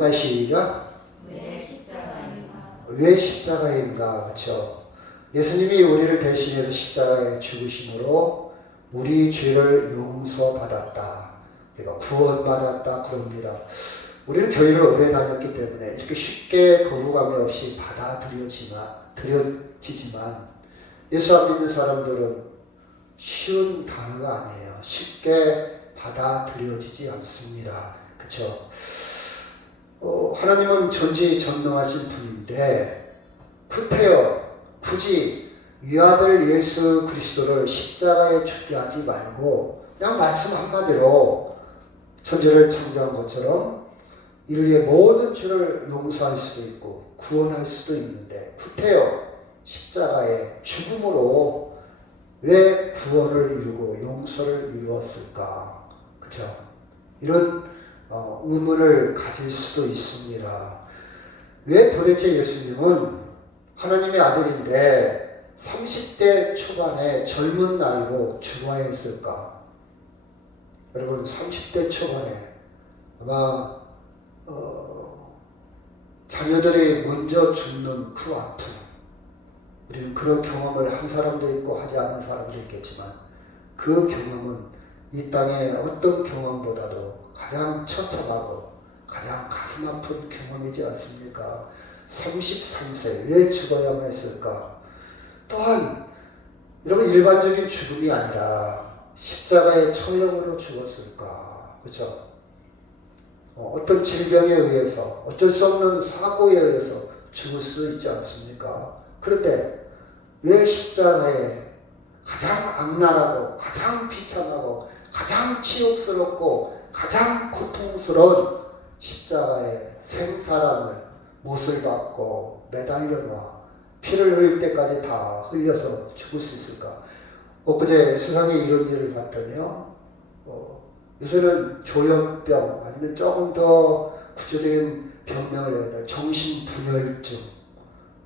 누가 시작? 왜 십자가인가? 왜 십자가인가? 그렇죠? 예수님이 우리를 대신해서 십자가에 죽으심으로 우리 죄를 용서받았다. 그러니까 구원받았다 그럽니다. 우리는 교회를 오래 다녔기 때문에 이렇게 쉽게 거부감이 없이 받아들여지지만 예수 안 믿는 사람들은 쉬운 단어가 아니에요. 쉽게 받아들여지지 않습니다. 그렇죠? 하나님은 전지전능하신 분인데 급해요. 굳이 위아들 예수 그리스도를 십자가에 죽게 하지 말고 그냥 말씀 한마디로 천지를 창조한 것처럼 인류의 모든 죄를 용서할 수도 있고 구원할 수도 있는데 급해요. 십자가의 죽음으로 왜 구원을 이루고 용서를 이루었을까? 그죠? 이런 의문을 가질 수도 있습니다. 왜 도대체 예수님은 하나님의 아들인데 30대 초반에 젊은 나이로 죽어야 했을까? 여러분 30대 초반에 아마 자녀들이 먼저 죽는 그 아픔, 우리는 그런 경험을 한 사람도 있고 하지 않은 사람도 있겠지만 그 경험은 이 땅의 어떤 경험보다도 가장 처참하고 가장 가슴 아픈 경험이지 않습니까? 33세 왜 죽어야만 했을까? 또한 여러분 일반적인 죽음이 아니라 십자가의 처형으로 죽었을까? 그렇죠? 어떤 질병에 의해서 어쩔 수 없는 사고에 의해서 죽을 수 있지 않습니까? 그런데 왜 십자가에 가장 악랄하고 가장 비참하고 가장 치욕스럽고 가장 고통스러운 십자가에 생사람을 못을 받고 매달려 놔 피를 흘릴 때까지 다 흘려서 죽을 수 있을까? 엊그제 세상에 이런 일을 봤더니요. 요새는 조현병 아니면 조금 더 구체적인 병명을 해야 돼. 정신분열증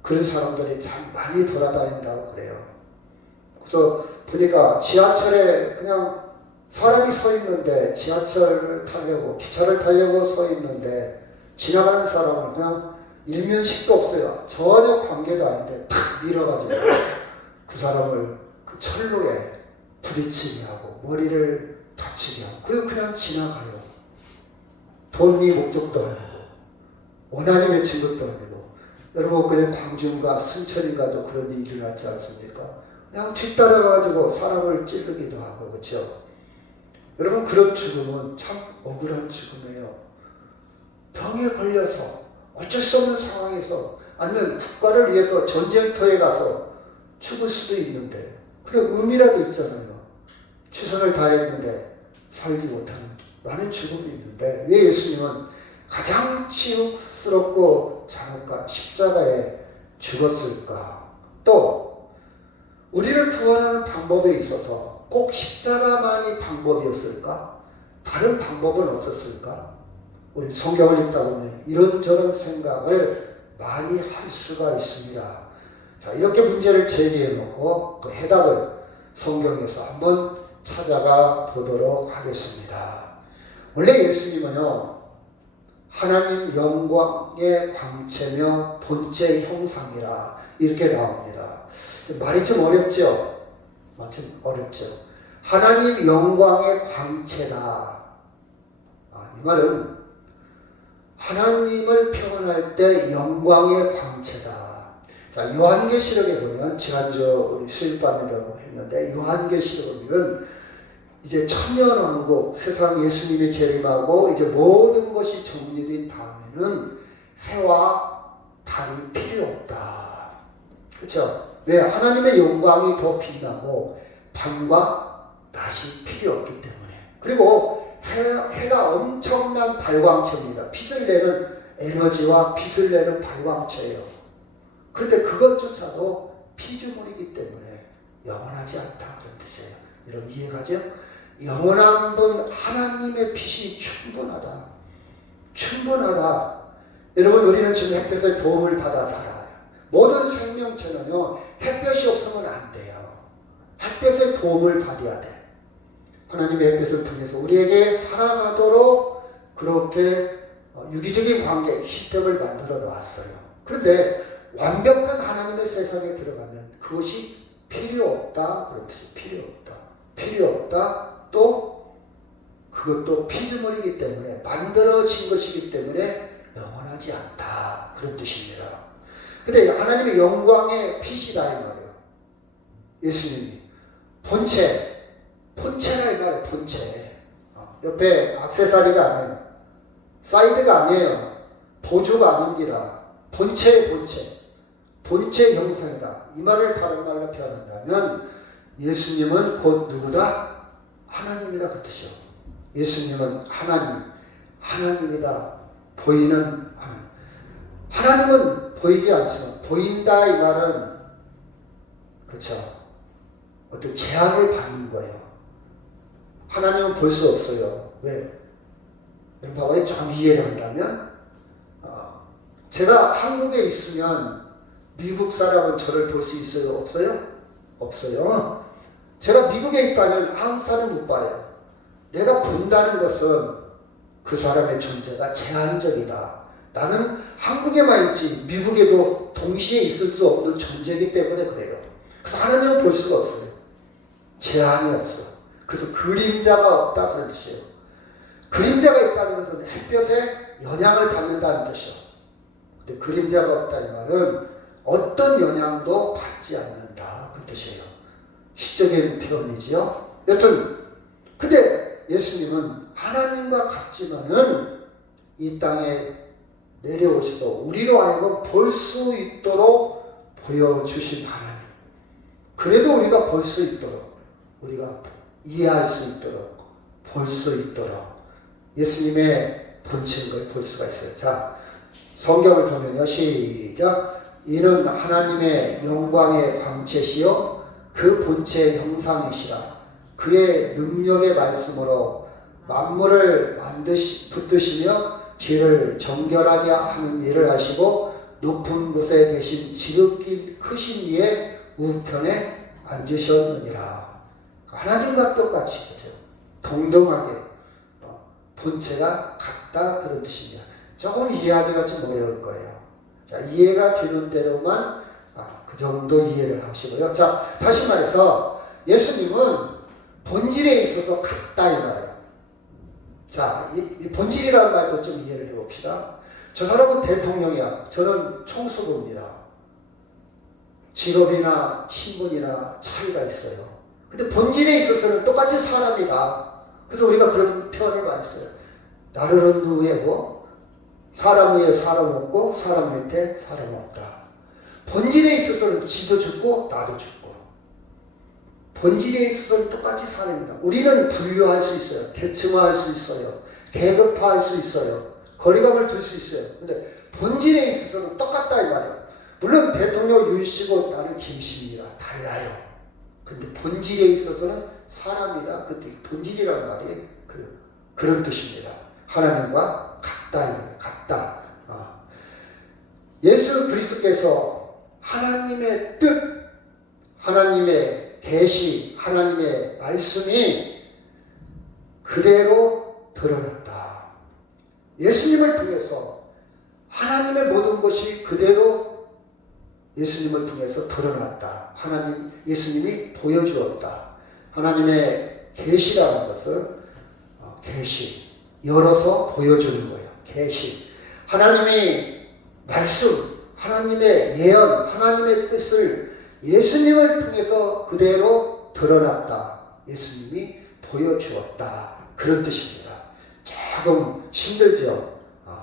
그런 사람들이 참 많이 돌아다닌다고 그래요. 그래서 보니까 지하철에 그냥 사람이 서 있는데 지하철을 타려고 기차를 타려고 서 있는데 지나가는 사람은 그냥 일면식도 없어요. 전혀 관계도 아닌데 탁 밀어가지고 그 사람을 그 철로에 부딪히게 하고 머리를 다치게 하고 그리고 그냥 지나가요. 돈이 목적도 아니고 원한이 맺힌 것도 아니고 여러분 그냥 광주인가 순천인가도 그런 일이 일어났지 않습니까? 그냥 뒤따라가지고 사람을 찌르기도 하고 그렇죠? 여러분 그런 죽음은 참 억울한 죽음이에요. 병에 걸려서 어쩔 수 없는 상황에서 아니면 국가를 위해서 전쟁터에 가서 죽을 수도 있는데 그래 의미라도 있잖아요. 최선을 다했는데 살지 못하는 많은 죽음이 있는데 왜 예수님은 가장 치욕스럽고 잔혹한 십자가에 죽었을까? 또 우리를 구원하는 방법에 있어서 꼭 십자가만이 방법이었을까? 다른 방법은 없었을까? 우리 성경을 읽다 보면 이런저런 생각을 많이 할 수가 있습니다. 자, 이렇게 문제를 제기해 놓고 그 해답을 성경에서 한번 찾아가 보도록 하겠습니다. 원래 예수님은요, 하나님 영광의 광채며 본체 형상이라 이렇게 나옵니다. 말이 좀 어렵죠? 좀 어렵죠? 하나님 영광의 광채다. 이 말은 하나님을 표현할 때 영광의 광채다. 자, 요한계시록에 보면 지난주 우리 수일밤이라고 했는데 요한계시록에 보면 이제 천년왕국 세상 예수님이 재림하고 이제 모든 것이 정리된 다음에는 해와 달이 필요 없다. 그렇죠? 왜? 하나님의 영광이 더 빛나고 밤과 낮이 필요 없기 때문에. 그리고 해가 엄청난 발광체입니다. 빛을 내는 에너지와 빛을 내는 발광체예요. 그런데 그것조차도 피조물이기 때문에 영원하지 않다 그런 뜻이에요. 여러분 이해가죠? 영원한 분 하나님의 빛이 충분하다. 충분하다. 여러분 우리는 지금 햇볕의 도움을 받아 살아요. 모든 생명체는요 햇볕이 없으면 안 돼요. 햇볕의 도움을 받아야 돼. 하나님의 햇볕을 통해서 우리에게 살아가도록 그렇게 유기적인 관계, 시스템을 만들어 놓았어요. 그런데 완벽한 하나님의 세상에 들어가면 그것이 필요 없다. 그런 뜻이 필요 없다. 필요 없다. 또 그것도 피조물이기 때문에 만들어진 것이기 때문에 영원하지 않다. 그런 뜻입니다. 근데 하나님의 영광의 빛이다 이 말이에요. 예수님이 본체라 이 말이에요. 본체. 옆에 액세서리가 아니에요. 사이드가 아니에요. 보조가 아닙니다. 본체의 본체 형상이다. 이 말을 다른 말로 표현한다면 예수님은 곧 누구다? 하나님이다 그 뜻이요. 예수님은 하나님이다. 보이는 하나님. 하나님은 보이지 않지만 보인다 이 말은 그렇죠. 어떤 제한을 받는 거예요. 하나님은 볼 수 없어요. 왜? 여러분 좀 이해를 한다면 제가 한국에 있으면 미국 사람은 저를 볼 수 있어요? 없어요? 없어요. 제가 미국에 있다면 한국 사람 못 봐요. 내가 본다는 것은 그 사람의 존재가 제한적이다. 나는 한국에만 있지 미국에도 동시에 있을 수 없는 존재이기 때문에 그래요. 그래서 하나님은 볼 수가 없어요. 제한이 없어. 그래서 그림자가 없다 그런 뜻이에요. 그림자가 있다는 것은 햇볕에 영향을 받는다는 뜻이에요. 근데 그림자가 없다 이 말은 어떤 영향도 받지 않는다 그 뜻이에요. 시적인 표현이지요. 여튼 근데 예수님은 하나님과 같지만은 이 땅에 내려오셔서 우리로 하여금 볼 수 있도록 보여주신 하나님. 그래도 우리가 볼 수 있도록 우리가 이해할 수 있도록 볼 수 있도록 예수님의 본체인 걸 볼 수가 있어요. 자, 성경을 보면요. 시작. 이는 하나님의 영광의 광채시요 그 본체의 형상이시라. 그의 능력의 말씀으로 만물을 붙드시며 죄를 정결하게 하는 일을 하시고 높은 곳에 계신 지극히 크신 이의 우편에 앉으셨느니라. 하나님과 똑같이 그죠? 동등하게 본체가 같다 그런 뜻입니다. 조금 이해하기가 좀 어려울 거예요. 자, 이해가 되는 대로만 그 정도 이해를 하시고요. 자, 다시 말해서 예수님은 본질에 있어서 같다 이 말이에요. 자, 이 본질이라는 말도 좀 이해를 해봅시다. 저 사람은 대통령이야. 저는 총수부입니다. 직업이나 신분이나 차이가 있어요. 근데 본질에 있어서는 똑같이 사람이다. 그래서 우리가 그런 표현을 많이 써요. 나를 위해고 사람 위에 사람 없고 사람 밑에 사람 없다. 본질에 있어서는 지도 죽고 나도 죽고 본질에 있어서는 똑같이 사람이다. 우리는 분류할 수 있어요. 계층화할 수 있어요. 계급화할 수 있어요. 거리감을 둘 수 있어요. 근데 본질에 있어서는 똑같다 이 말이에요. 물론 대통령 윤 씨고 나는 김 씨입니다. 달라요. 근데 본질에 있어서는 사람이다. 그때 본질이라는 말이 그런 뜻입니다. 하나님과 같다. 예수 그리스도께서 하나님의 뜻, 하나님의 계시, 하나님의 말씀이 그대로 드러났다. 예수님을 통해서 하나님의 모든 것이 그대로 예수님을 통해서 드러났다. 예수님이 보여주었다. 하나님의 계시라는 것은 계시, 열어서 보여주는 거예요. 계시. 하나님이 말씀, 하나님의 예언, 하나님의 뜻을 예수님을 통해서 그대로 드러났다. 예수님이 보여주었다. 그런 뜻입니다. 조금 힘들죠?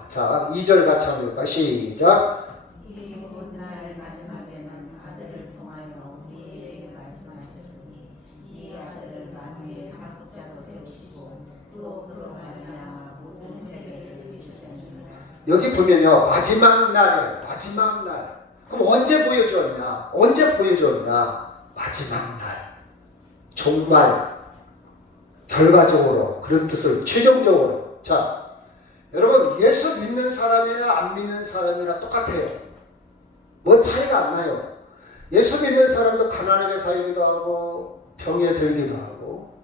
자, 2절 같이 한번 볼까요? 시작. 이 오늘 마지막에는 아들을 통하여 우리에게 말씀하셨으니 이 아들을 만유의 상속자로 세우시고 또 그로 말미암아 모든 세계를 지키셨느니라. 여기 보면요. 마지막 날. 그럼 언제 보여주었냐? 마지막 날. 정말 결과적으로 그런 뜻을 최종적으로. 자, 여러분 예수 믿는 사람이나 안 믿는 사람이나 똑같아요. 뭐 차이가 안 나요. 예수 믿는 사람도 가난하게 살기도 하고 병에 들기도 하고.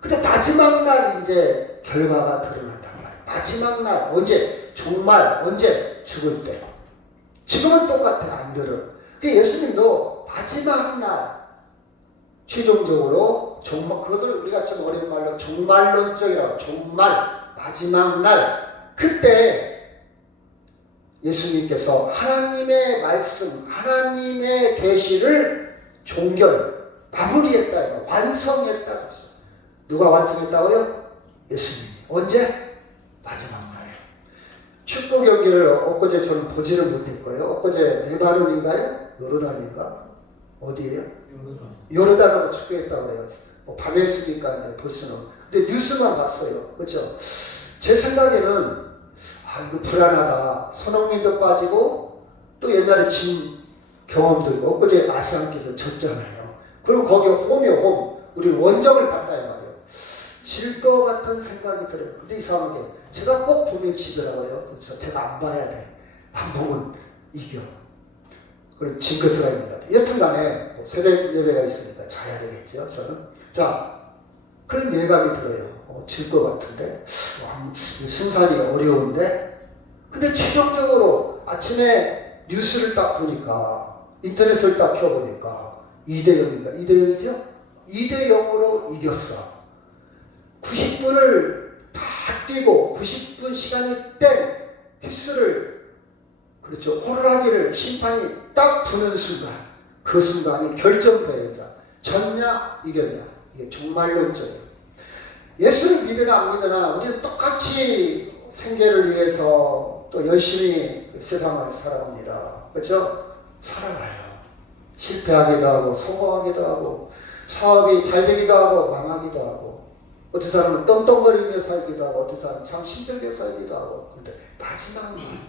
근데 마지막 날 이제 결과가 드러난단 말이에요. 마지막 날 언제? 정말 언제? 죽을 때. 지금은 똑같아. 안 들어. 그 예수님도 마지막 날 최종적으로 정말 그것을 우리가 좀 어려운 말로 종말론적이라고 정말 마지막 날 그때 예수님께서 하나님의 말씀 하나님의 계시를 종결 마무리했다 완성했다 그랬어요. 누가 완성했다고요? 예수님이. 언제? 마지막 날. 축구 경기를 엊그제 저는 보지를 못했고요. 엊그제 네바논인가요? 요르단인가? 어디예요? 요르단하고 축구했다고 그래요. 밤에 했으니까 볼 수는. 근데 뉴스만 봤어요. 그렇죠? 제 생각에는 이거 불안하다. 손흥민도 빠지고 또 옛날에 진 경험도 있고 엊그제 아시안게도 졌잖아요. 그리고 거기 홈이요 홈. 우리 원정을 갔다 이 말이에요. 질 것 같은 생각이 들어요. 근데 이상하게 제가 꼭 보면 지더라고요. 그렇죠? 제가 안 봐야 돼. 안 보면 이겨. 그리고 징크스가 있는 것 같아요. 여튼간에 뭐 새벽 예배가 있으니까 자야 되겠죠. 저는. 자, 그런 예감이 들어요. 질 것 같은데 승산이 어려운데 근데 최종적으로 아침에 뉴스를 딱 보니까 인터넷을 딱 켜보니까 2대0인가? 2대0이죠? 2대0으로 이겼어. 90분을 다 뛰고 90분 시간이 땡 휘스를 그렇죠. 호루라기를 심판이 딱 부는 순간 그 순간이 결정돼요. 졌냐 이겼냐 이게 종말론적이에요. 예수를 믿으나 안 믿으나 우리는 똑같이 생계를 위해서 또 열심히 세상을 살아갑니다. 그렇죠? 살아가요. 실패하기도 하고 성공하기도 하고 사업이 잘 되기도 하고 망하기도 하고 어떤 사람은 떵떵거리며 살기도 하고 어떤 사람은 참 힘들게 살기도 하고 근데 마지막 날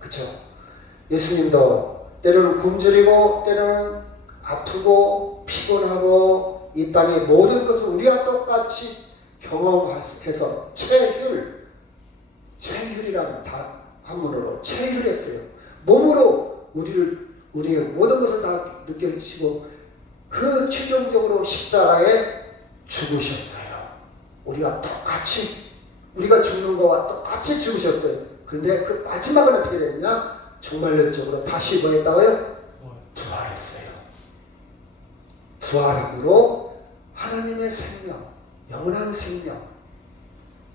그렇죠? 예수님도 때로는 굶주리고 때로는 아프고 피곤하고 이 땅의 모든 것을 우리와 똑같이 경험해서 체휼이라는 한문으로 체휼했어요. 몸으로 우리의 모든 것을 다 느껴지고 그 최종적으로 십자가에 죽으셨어요. 우리가 똑같이 우리가 죽는 것과 똑같이 죽으셨어요. 그런데 그 마지막은 어떻게 됐냐? 종말론적으로 다시 뭐 했다고요? 부활했어요. 부활함으로 하나님의 생명, 영원한 생명,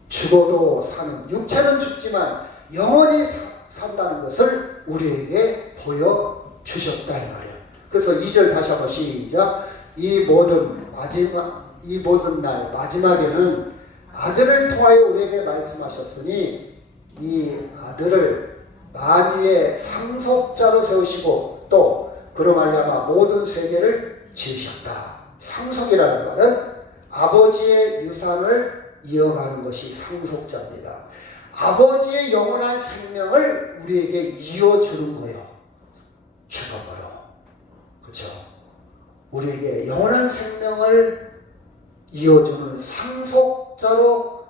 죽어도 사는 육체는 죽지만 영원히 산다는 것을 우리에게 보여주셨다 이 말이에요. 그래서 2절 다시 한번 시작. 이 모든 날 마지막에는 아들을 통하여 우리에게 말씀하셨으니 이 아들을 만유의 상속자로 세우시고 또 그로 말미암아 모든 세계를 지으셨다. 상속이라는 말은 아버지의 유산을 이어가는 것이 상속자입니다. 아버지의 영원한 생명을 우리에게 이어주는 거예요. 죽어버려. 그렇죠? 우리에게 영원한 생명을 이어주는 상속자로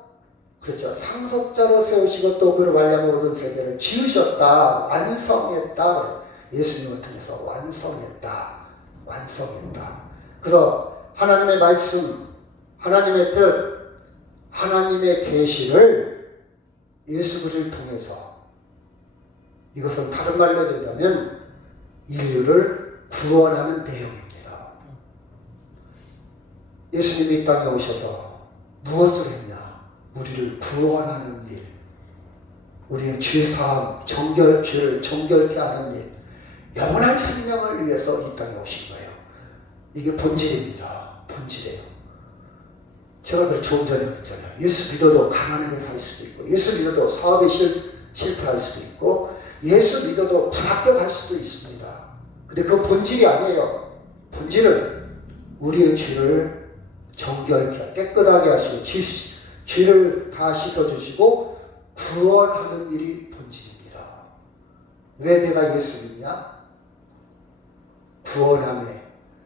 그렇죠. 상속자로 세우시고 또 그로 말미암아 모든 세계를 지으셨다. 완성했다. 예수님을 통해서 완성했다. 그래서 하나님의 말씀, 하나님의 뜻, 하나님의 계시를 예수 그리스도를 통해서 이것은 다른 말로 된다면 인류를 구원하는 내용입니다. 예수님이 이 땅에 오셔서 무엇을 했냐? 우리를 구원하는 일, 우리의 죄사함, 죄를 정결케 하는 일, 영원한 생명을 위해서 이 땅에 오신 거예요. 이게 본질입니다. 본질이에요. 제가 그 조금 전에 그랬잖아요. 예수 믿어도 가난하게 살 수도 있고, 예수 믿어도 사업에 실패할 수도 있고, 예수 믿어도 불합격할 수도 있습니다. 근데 그 본질이 아니에요. 본질은 우리의 죄를 정결케, 깨끗하게 하시고, 죄를 다 씻어주시고, 구원하는 일이 본질입니다. 왜 내가 예수 믿냐? 구원함에.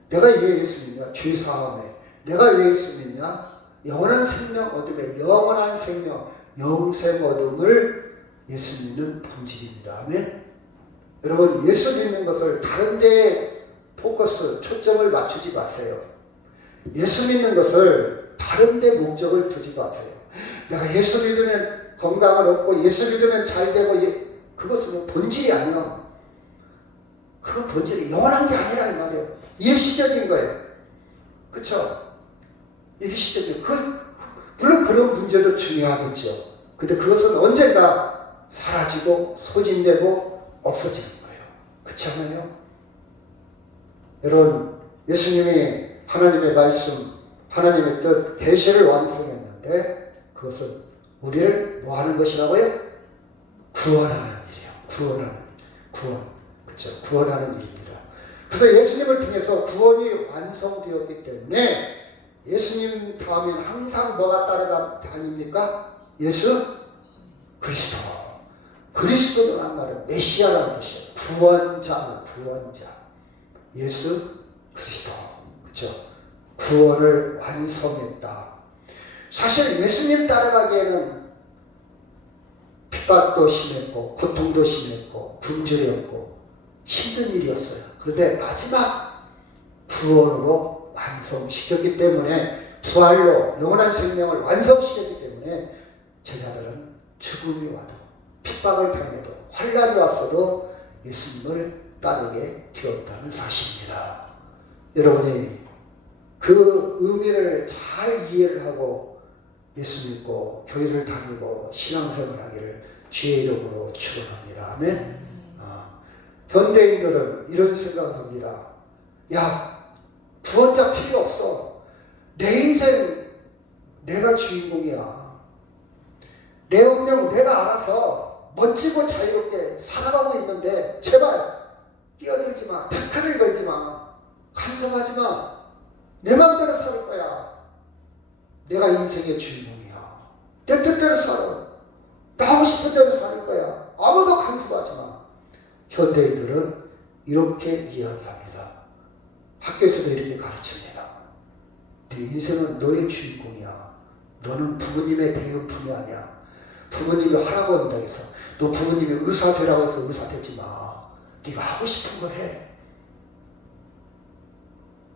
내가 왜 예수 믿냐? 죄사함에. 내가 왜 예수 믿냐? 영원한 생명 얻음에. 영원한 생명, 영생 얻음을 예수 믿는 본질입니다. 아멘? 여러분, 예수 믿는 것을 다른 데에 포커스, 초점을 맞추지 마세요. 예수 믿는 것을 다른 데 목적을 두지 마세요. 내가 예수 믿으면 건강을 얻고 예수 믿으면 잘 되고 그것은 본질이 아니야. 그 본질이 영원한 게 아니라 이 말이에요. 일시적인 거예요. 그렇죠? 일시적인 물론 그런 문제도 중요하겠죠. 근데 그것은 언젠가 사라지고 소진되고 없어지는 거예요. 그렇지 않아요? 여러분, 예수님이 하나님의 말씀, 하나님의 뜻, 계시를 완성했는데 그것은 우리를 뭐 하는 것이라고요? 구원하는 일이에요. 그렇죠? 구원하는 일입니다. 그래서 예수님을 통해서 구원이 완성되었기 때문에 예수님 다음엔 항상 뭐가 따라다닙니까? 예수 그리스도. 그리스도라는 말은 메시아라는 뜻이에요. 구원자. 예수 그리스도. 그렇죠? 구원을 완성했다. 사실 예수님 따라가기에는 핍박도 심했고 고통도 심했고 굶주렸고 힘든 일이었어요. 그런데 마지막 구원으로 완성시켰기 때문에 부활로 영원한 생명을 완성시켰기 때문에 제자들은 죽음이 와도 핍박을 당해도 환난이 왔어도 예수님을 따르게 되었다는 사실입니다. 여러분이 그 의미를 잘 이해를 하고 예수 믿고 교회를 다니고 신앙생활 하기를 주의 이름으로 축원합니다. 아멘. 현대인들은 이런 생각을 합니다. 야, 구원자 필요 없어. 내 인생 내가 주인공이야. 내 운명 내가 알아서 멋지고 자유롭게 살아가고 있는데 제발 끼어들지 마. 태클을 걸지 마. 간섭하지 마. 내 마음대로 살 거야. 내가 인생의 주인공이야. 내 뜻대로 살아. 나 하고 싶은 대로 살 거야. 아무도 간섭하지 마. 현대인들은 이렇게 이야기합니다. 학교에서도 이렇게 가르칩니다. 네 인생은 너의 주인공이야. 너는 부모님의 대응품이 아니야. 부모님이 하라고 한다고 해서 너 부모님이 의사 되라고 해서 의사 되지 마. 네가 하고 싶은 거 해.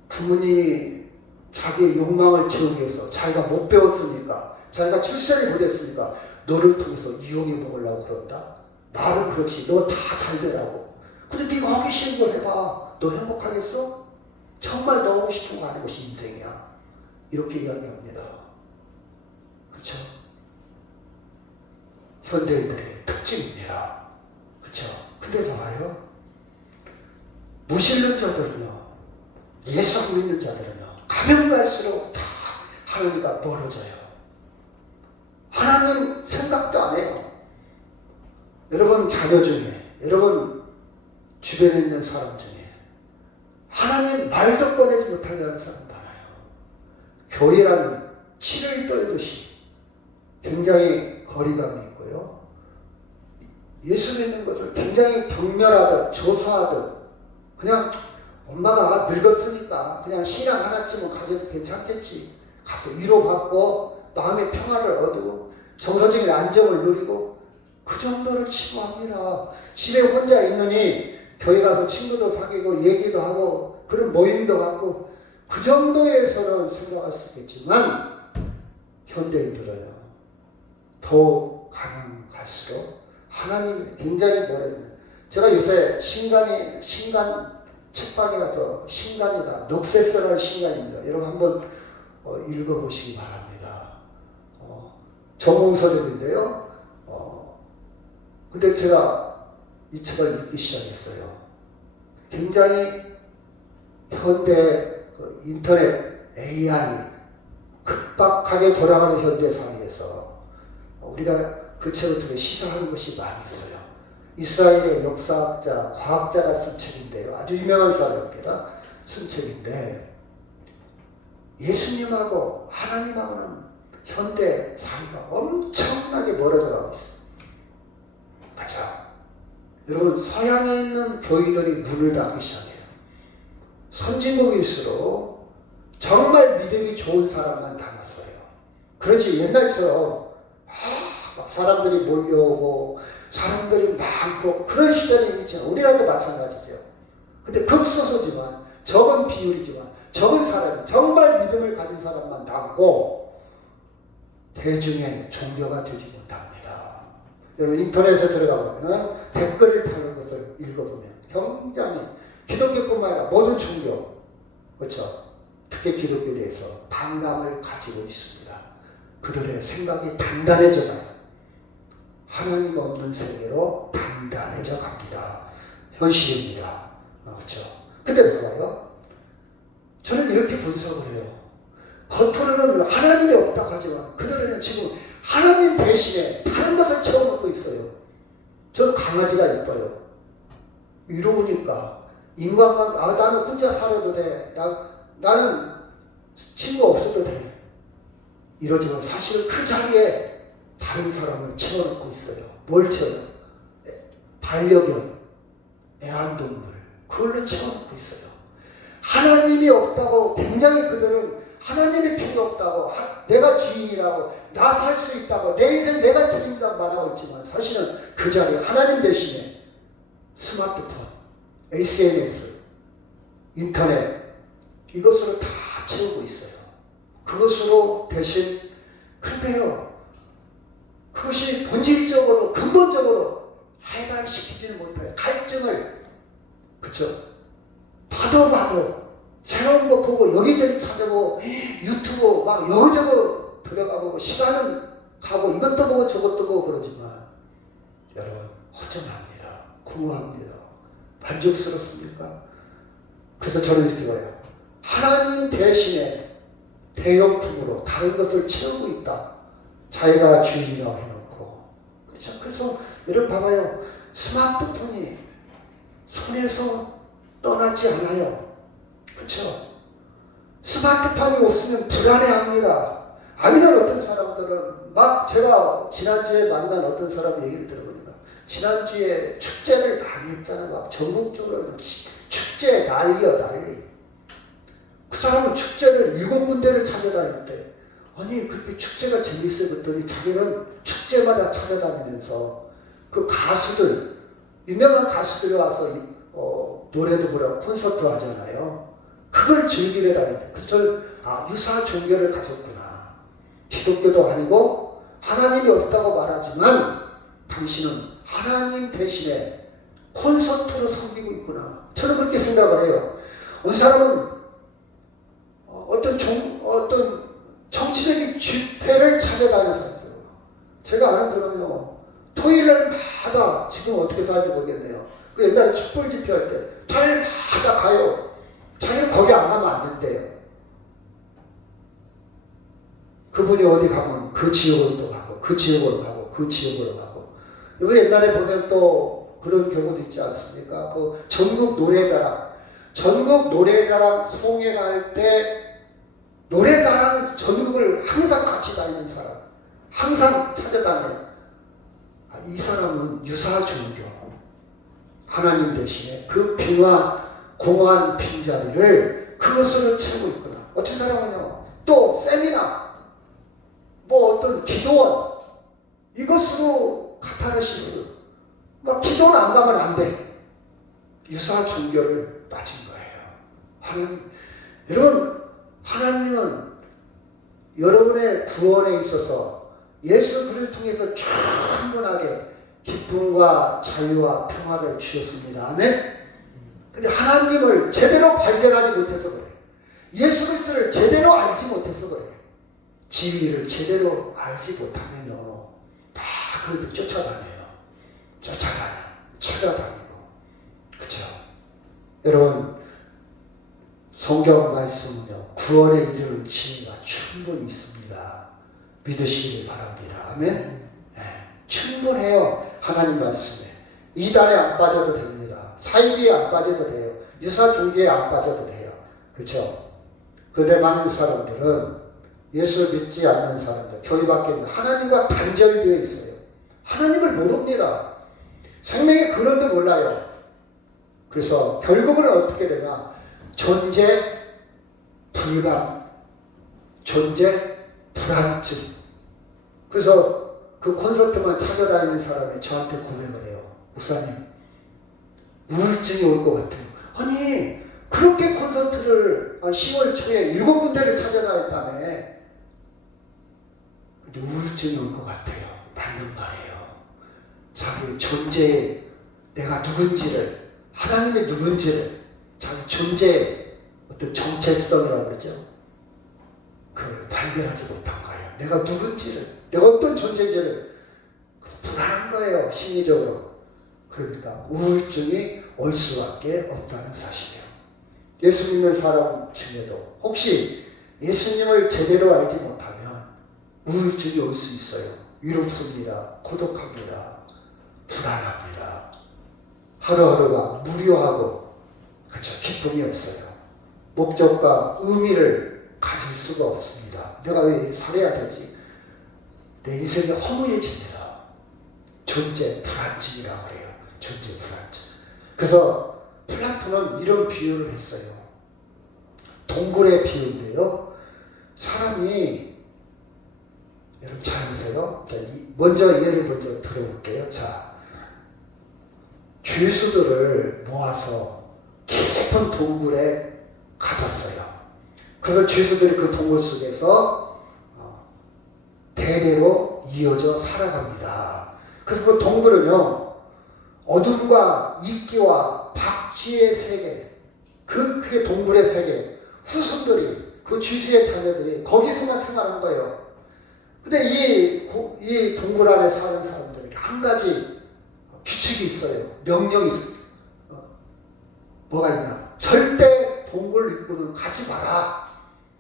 부모님이 자기의 욕망을 채우기 위해서 자기가 못 배웠으니까 자기가 출세를 못했으니까 너를 통해서 이용해 먹으려고 그런다. 말은 그렇지. 너 다 잘 되라고. 근데 네가 하기 싫은 걸 해봐. 너 행복하겠어? 정말 너 하고 싶은 거 하는 것이 인생이야. 이렇게 이야기합니다. 그렇죠? 현대인들의 특징입니다. 그렇죠? 근데 봐요. 무신론 자들은요. 예수 믿는 자들은요. 가면 갈수록 다 하나님과 멀어져요. 하나님 생각도 안 해요. 여러분 자녀 중에, 여러분 주변에 있는 사람 중에 하나님 말도 꺼내지 못하게 하는 사람 많아요. 교회라는 치를 떨듯이 굉장히 거리감이 있고요. 예수 믿는 것을 굉장히 경멸하듯 조사하듯 그냥 엄마가 늙었으니까 그냥 신앙 하나쯤은 가져도 괜찮겠지. 가서 위로받고 마음의 평화를 얻고 정서적인 안정을 누리고 그 정도를 치부합니다. 집에 혼자 있느니 교회 가서 친구도 사귀고 얘기도 하고 그런 모임도 갖고 그 정도에서는 생각할 수 있겠지만 현대인들은요. 더 가면 갈수록 하나님이 굉장히 멀어요. 제가 요새 신간 책방이가 더 신간이다. 녹세서럴 신간입니다. 여러분 한번 읽어보시기 바랍니다. 전공서적인데요. 근데 제가 이 책을 읽기 시작했어요. 굉장히 현대 인터넷 AI 급박하게 돌아가는 현대 사회에서 우리가 그 책을 통해 시사하는 것이 많이 있어요. 이스라엘의 역사학자, 과학자가 쓴 책인데요. 아주 유명한 사람입니다. 쓴 책인데 예수님하고 하나님하고는 현대 사회가 엄청나게 멀어져 가고 있어요. 그렇죠? 여러분 서양에 있는 교회들이 문을 닫기 시작해요. 선진국일수록 정말 믿음이 좋은 사람만 남았어요. 그렇지 옛날처럼 막 사람들이 몰려오고 사람들이 많고 그런 시대는 있잖아요. 우리나라도 마찬가지죠. 근데 극소수지만 적은 비율이지만 적은 사람이 정말 믿음을 가진 사람만 남고 대중의 종교가 되지 못합니다. 여러분 인터넷에 들어가 보면 댓글을 다는 것을 읽어보면 굉장히 기독교뿐만 아니라 모든 종교, 그렇죠? 특히 기독교에 대해서 반감을 가지고 있습니다. 그들의 생각이 단단해져가요. 하나님 없는 세계로 단단해져 갑니다. 현실입니다. 그렇죠? 근데 봐봐요. 저는 이렇게 분석을 해요. 겉으로는 하나님이 없다고 하지만 그들은 지금 하나님 대신에 다른 것을 채워먹고 있어요. 저 강아지가 이뻐요. 이러니까 인간관계, 나는 혼자 살아도 돼. 나는 친구 없어도 돼. 이러지만 사실은 그 자리에 다른 사람을 채워넣고 있어요. 뭘 채워넣어요? 반려견, 애완동물, 그걸로 채워넣고 있어요. 하나님이 없다고 굉장히 그들은 하나님이 필요 없다고, 내가 주인이라고, 나 살 수 있다고, 내 인생 내가 책임진다고 말하고 있지만 사실은 그 자리에 하나님 대신에 스마트폰, SNS, 인터넷 이것으로 다 채우고 있어요. 그것으로 대신, 근데요 그것이 본질적으로 근본적으로 해당시키지는 못해요. 갈증을, 그쵸? 봐도 새로운 거 보고 여기저기 찾아보고 유튜브 막 여기저기 들어가보고 시간은 가고 이것도 보고 저것도 보고 그러지만 여러분 허전합니다. 공허합니다. 만족스럽습니까? 그래서 저는 이렇게 봐요. 하나님 대신에 대용품으로 다른 것을 채우고 있다. 자기가 주인이라고 해놓고. 그렇죠? 그래서 여러분 봐봐요. 스마트폰이 손에서 떠나지 않아요. 그렇죠? 스마트폰이 없으면 불안해합니다. 아니면 어떤 사람들은 막 제가 지난주에 만난 어떤 사람 얘기를 들어보니까 지난주에 축제를 많이 했잖아요. 막 전국적으로 축제 난리야 난리. 그 사람은 축제를 7군데를 찾아다니는데 아니 그렇게 축제가 재밌어요 그랬더니 자기는 축제마다 찾아다니면서 그 가수들 유명한 가수들이 와서 노래도 부르고 콘서트 하잖아요. 그걸 즐기러 다닌대. 그래서 저는 유사 종교를 가졌구나. 기독교도 아니고 하나님이 없다고 말하지만 당신은 하나님 대신에 콘서트로 섬기고 있구나. 저는 그렇게 생각을 해요. 어느 사람은 어떤 정치적인 집회를 찾아다니는 사람이 있어요. 제가 아는 분은요, 토요일날마다 지금 어떻게 사는지 모르겠네요. 그 옛날에 촛불 집회할 때 토요일마다 가요. 자기는 거기 안 가면 안 된대요. 그분이 어디 가면 그 지역으로 또 가고 그 지역으로 가고 그 지역으로 가고. 이번 옛날에 보면 또 그런 경우도 있지 않습니까? 그 전국 노래자랑 송해가 할 때 노래자랑 전국을 항상 같이 다니는 사람, 항상 찾아다녀요. 이 사람은 유사 종교, 하나님 대신에 그 공허한 빈자리를 그것으로 채우고 있구나. 어떤 사람은요, 또 세미나, 어떤 기도원, 이것으로 카타르시스, 기도원 안 가면 안 돼. 유사 종교를 따진 거예요. 여러분, 하나님은 여러분의 구원에 있어서 예수 그리스도를 통해서 충분하게 기쁨과 자유와 평화를 주셨습니다. 아멘? 근데 하나님을 제대로 발견하지 못해서 그래요. 예수 그리스도를 제대로 알지 못해서 그래요. 진리를 제대로 알지 못하면요, 다 그걸 쫓아다녀요. 찾아다니고. 그렇죠? 여러분, 성경 말씀은요, 구원에 이르는 진리가 충분히 있습니다. 믿으시길 바랍니다. 아멘? 네, 충분해요. 하나님 말씀에. 이단에 안 빠져도 됩니다. 사이비에 안 빠져도 돼요. 유사 종교에 안 빠져도 돼요. 그렇죠? 그런데 많은 사람들은 예수를 믿지 않는 사람들, 교회 밖에 있는 하나님과 단절되어 있어요. 하나님을 모릅니다. 생명의 근원도 몰라요. 그래서 결국은 어떻게 되냐? 존재 불감, 존재 불안증. 그래서 그 콘서트만 찾아다니는 사람이 저한테 고백을 해요. 목사님, 우울증이 올 것 같아요. 아니, 그렇게 콘서트를 10월 초에 7군데를 찾아다녔다며. 근데 우울증이 올 것 같아요. 맞는 말이에요. 자기 존재에 내가 누군지를, 하나님의 누군지를, 자기 존재의 어떤 정체성이라고 그러죠. 그걸 발견하지 못한 거예요. 내가 누군지를, 내가 어떤 존재인지를. 그래서 불안한 거예요, 심리적으로. 그러니까 우울증이 올 수밖에 없다는 사실이에요. 예수 믿는 사람 중에도 혹시 예수님을 제대로 알지 못하면 우울증이 올 수 있어요. 위롭습니다. 고독합니다. 불안합니다. 하루하루가 무료하고, 그렇죠, 기쁨이 없어요. 목적과 의미를 가질 수가 없습니다. 내가 왜 살아야 되지? 내 인생이 허무해집니다. 존재 불안증이라고 해요. 존재 불안증. 그래서 플라톤은 이런 비유를 했어요. 동굴의 비유인데요. 사람이, 여러분 잘 보세요. 먼저 예를 먼저 들어볼게요. 자, 죄수들을 모아서 깊은 동굴에 가뒀어요. 그래서 죄수들이 그 동굴 속에서 대대로 이어져 살아갑니다. 그래서 그 동굴은요, 어둠과 이끼와 박쥐의 세계, 그게 동굴의 세계, 후손들이, 그 쥐수의 자녀들이 거기서만 생활한 거예요. 근데 이 동굴 안에 사는 사람들에게 한 가지 규칙이 있어요. 명령이 있어요. 뭐가 있냐? 절대 동굴 입구는 가지 마라.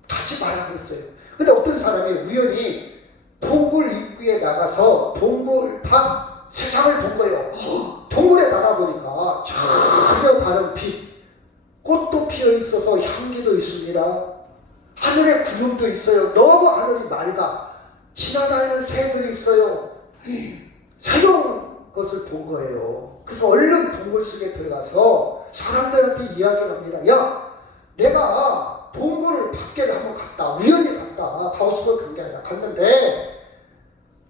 가지 마라 그랬어요. 근데 어떤 사람이 우연히 동굴 입구에 나가서 동굴 밖 세상을 본 거예요. 동굴에 나가보니까 전혀 다른 빛, 꽃도 피어 있어서 향기도 있습니다. 하늘에 구름도 있어요. 너무 하늘이 맑아. 지나다니는 새들이 있어요. 새로운 것을 본 거예요. 그래서 얼른 동굴 속에 들어가서 사람들한테 이야기를 합니다. 야, 내가 동굴 밖에 한번 갔다. 우연히 갔다. 가고 싶어 간 게 아니라 갔는데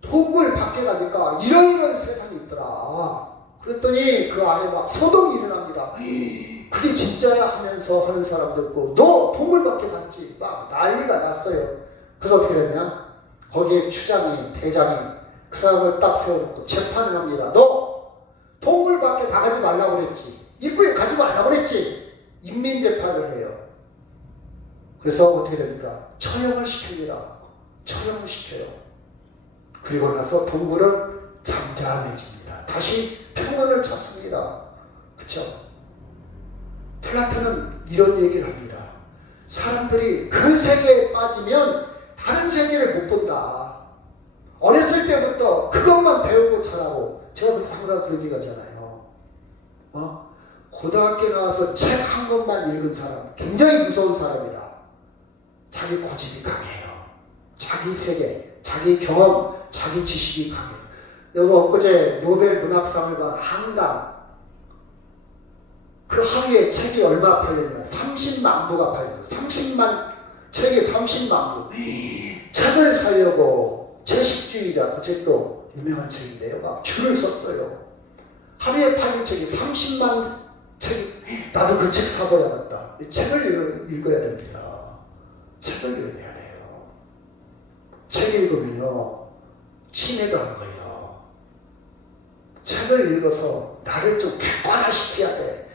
동굴 밖에 가니까 이런 세상이 있더라. 그랬더니 그 안에 막 소동이 일어납니다. 그게 진짜야 하면서 하는 사람도 있고, 너 동굴 밖에 갔지? 막 난리가 났어요. 그래서 어떻게 됐냐? 거기에 추장이, 대장이 그 사람을 딱 세워놓고 재판을 합니다. 너 동굴 밖에 나가지 말라고 그랬지. 입구에 가지 말라고 그랬지. 인민재판을 해요. 그래서 어떻게 됩니까? 처형을 시킵니다. 처형을 시켜요. 그리고 나서 동굴은 잠잠해집니다. 다시 평온을 찾습니다. 그렇죠? 플라톤은 이런 얘기를 합니다. 사람들이 그 세계에 빠지면 다른 세계를 못 본다. 어렸을 때부터 그것만 배우고 자라고. 제가 그래서 항상 그런 얘기 하잖아요. 고등학교 나와서 책 한 권만 읽은 사람, 굉장히 무서운 사람이다. 자기 고집이 강해요. 자기 세계, 자기 경험, 자기 지식이 강해요. 여러분, 엊그제 노벨 문학상을 받은 한강, 그 하루에 책이 얼마 팔렸냐? 30만 부가 팔렸어요. 책이 30만 부. 책을 사려고, 채식주의자, 그 책도 유명한 책인데요. 막 줄을 섰어요. 하루에 팔린 책이 30만 책. 나도 그 책 사봐야겠다. 책을 읽어야 됩니다. 책을 읽어야 돼요. 책 읽으면요, 치매도 안 걸려. 책을 읽어서 나를 좀 객관화시켜야 돼.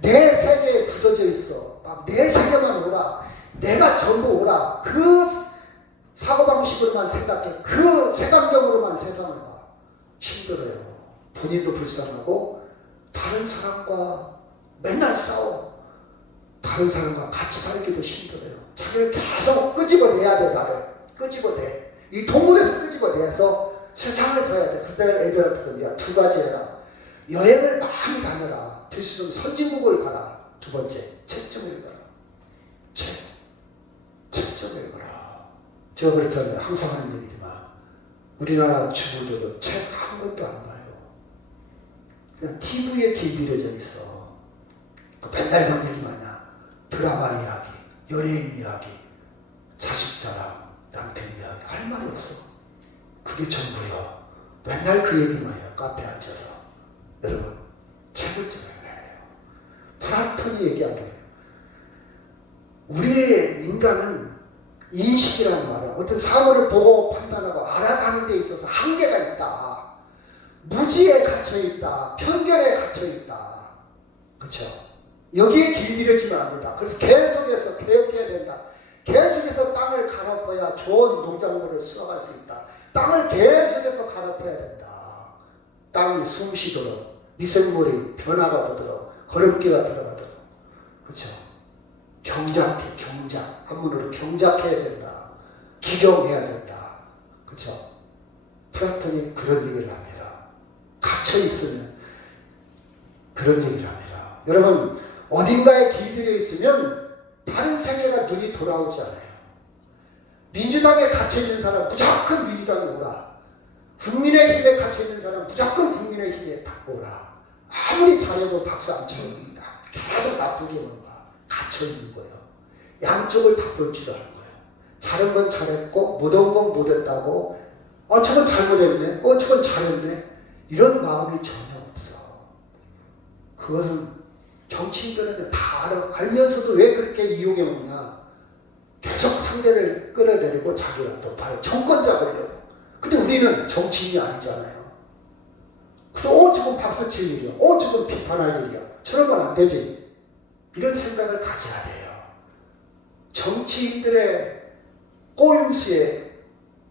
내 세계에 굳어져 있어. 막 내 세계만 오라. 내가 전부 오라. 그 사고방식으로만 생각해. 그 색안경으로만 세상을 봐. 힘들어요. 본인도 불쌍하고 다른 사람과 맨날 싸워. 다른 사람과 같이 살기도 힘들어요. 자기를 계속 끄집어내야 돼. 나를 끄집어내. 이 동굴에서 끄집어내서 세상을 봐야 돼. 그래서 내가 애들한테 그러면 두 가지 해라. 여행을 많이 다녀라. 될 수 있으면 선진국을 가라. 두 번째, 책 좀 읽어라. 책 좀 읽어라. 제가 그랬잖아요. 항상 하는 얘기지만 우리나라 주부들은 책 한 권도 안 봐요. 그냥 TV에 길들여져 있어. 맨날 이런 얘기만 하냐. 드라마 이야기, 연예인 이야기, 자식 자랑, 남편 이야기. 할 말이 없어. 그게 전부야. 맨날 그 얘기만 해요. 카페에 앉아서. 여러분, 책을 좀 읽어야 해요. 플라톤이 얘기하기를 우리의 인간은 인식이라는 말을 어떤 사물을 보고 판단하고 알아가는 데 있어서 한계가 있다. 무지에 갇혀있다. 편견에 갇혀있다. 그렇죠? 여기에 길들여지면 안 된다. 그래서 계속해서 개혁해야 된다. 계속해서 땅을 갈아엎어야 좋은 농작물을 수확할 수 있다. 땅을 계속해서 갈아엎어야 된다. 땅이 숨쉬도록, 미생물이 변화가 오도록, 걸음기가 들어가도록. 그렇죠? 경작해, 경작. 한문으로 경작해야 된다. 기경해야 된다. 그렇죠? 플라톤이 그런 얘기를 합니다. 갇혀 있으면 그런 얘기를 합니다. 여러분, 어딘가에 길들여 있으면 다른 세계가 눈이 돌아오지 않아요. 민주당에 갇혀있는 사람 무조건 민주당에 오라. 국민의힘에 갇혀있는 사람 무조건 국민의힘에 오라. 아무리 잘해도 박수 안 쳐요. 계속 나쁘게만 봐. 갇혀있는 거예요. 양쪽을 다 볼 줄 아는 거예요. 잘한 건 잘했고 못한 건 못했다고 저건 잘못했네. 저건 잘했네. 이런 마음이 전혀 없어. 그것은 정치인들은 다 알면서도 왜 그렇게 이용해 먹냐. 계속 상대를 끌어내리고 자기가 높아요. 정권 잡으려고. 근데 우리는 정치인이 아니잖아요. 그래서 저건 박수 칠 일이야. 저건 비판할 일이야. 저런 건 안 되지. 이런 생각을 가져야 돼요. 정치인들의 꼬임수에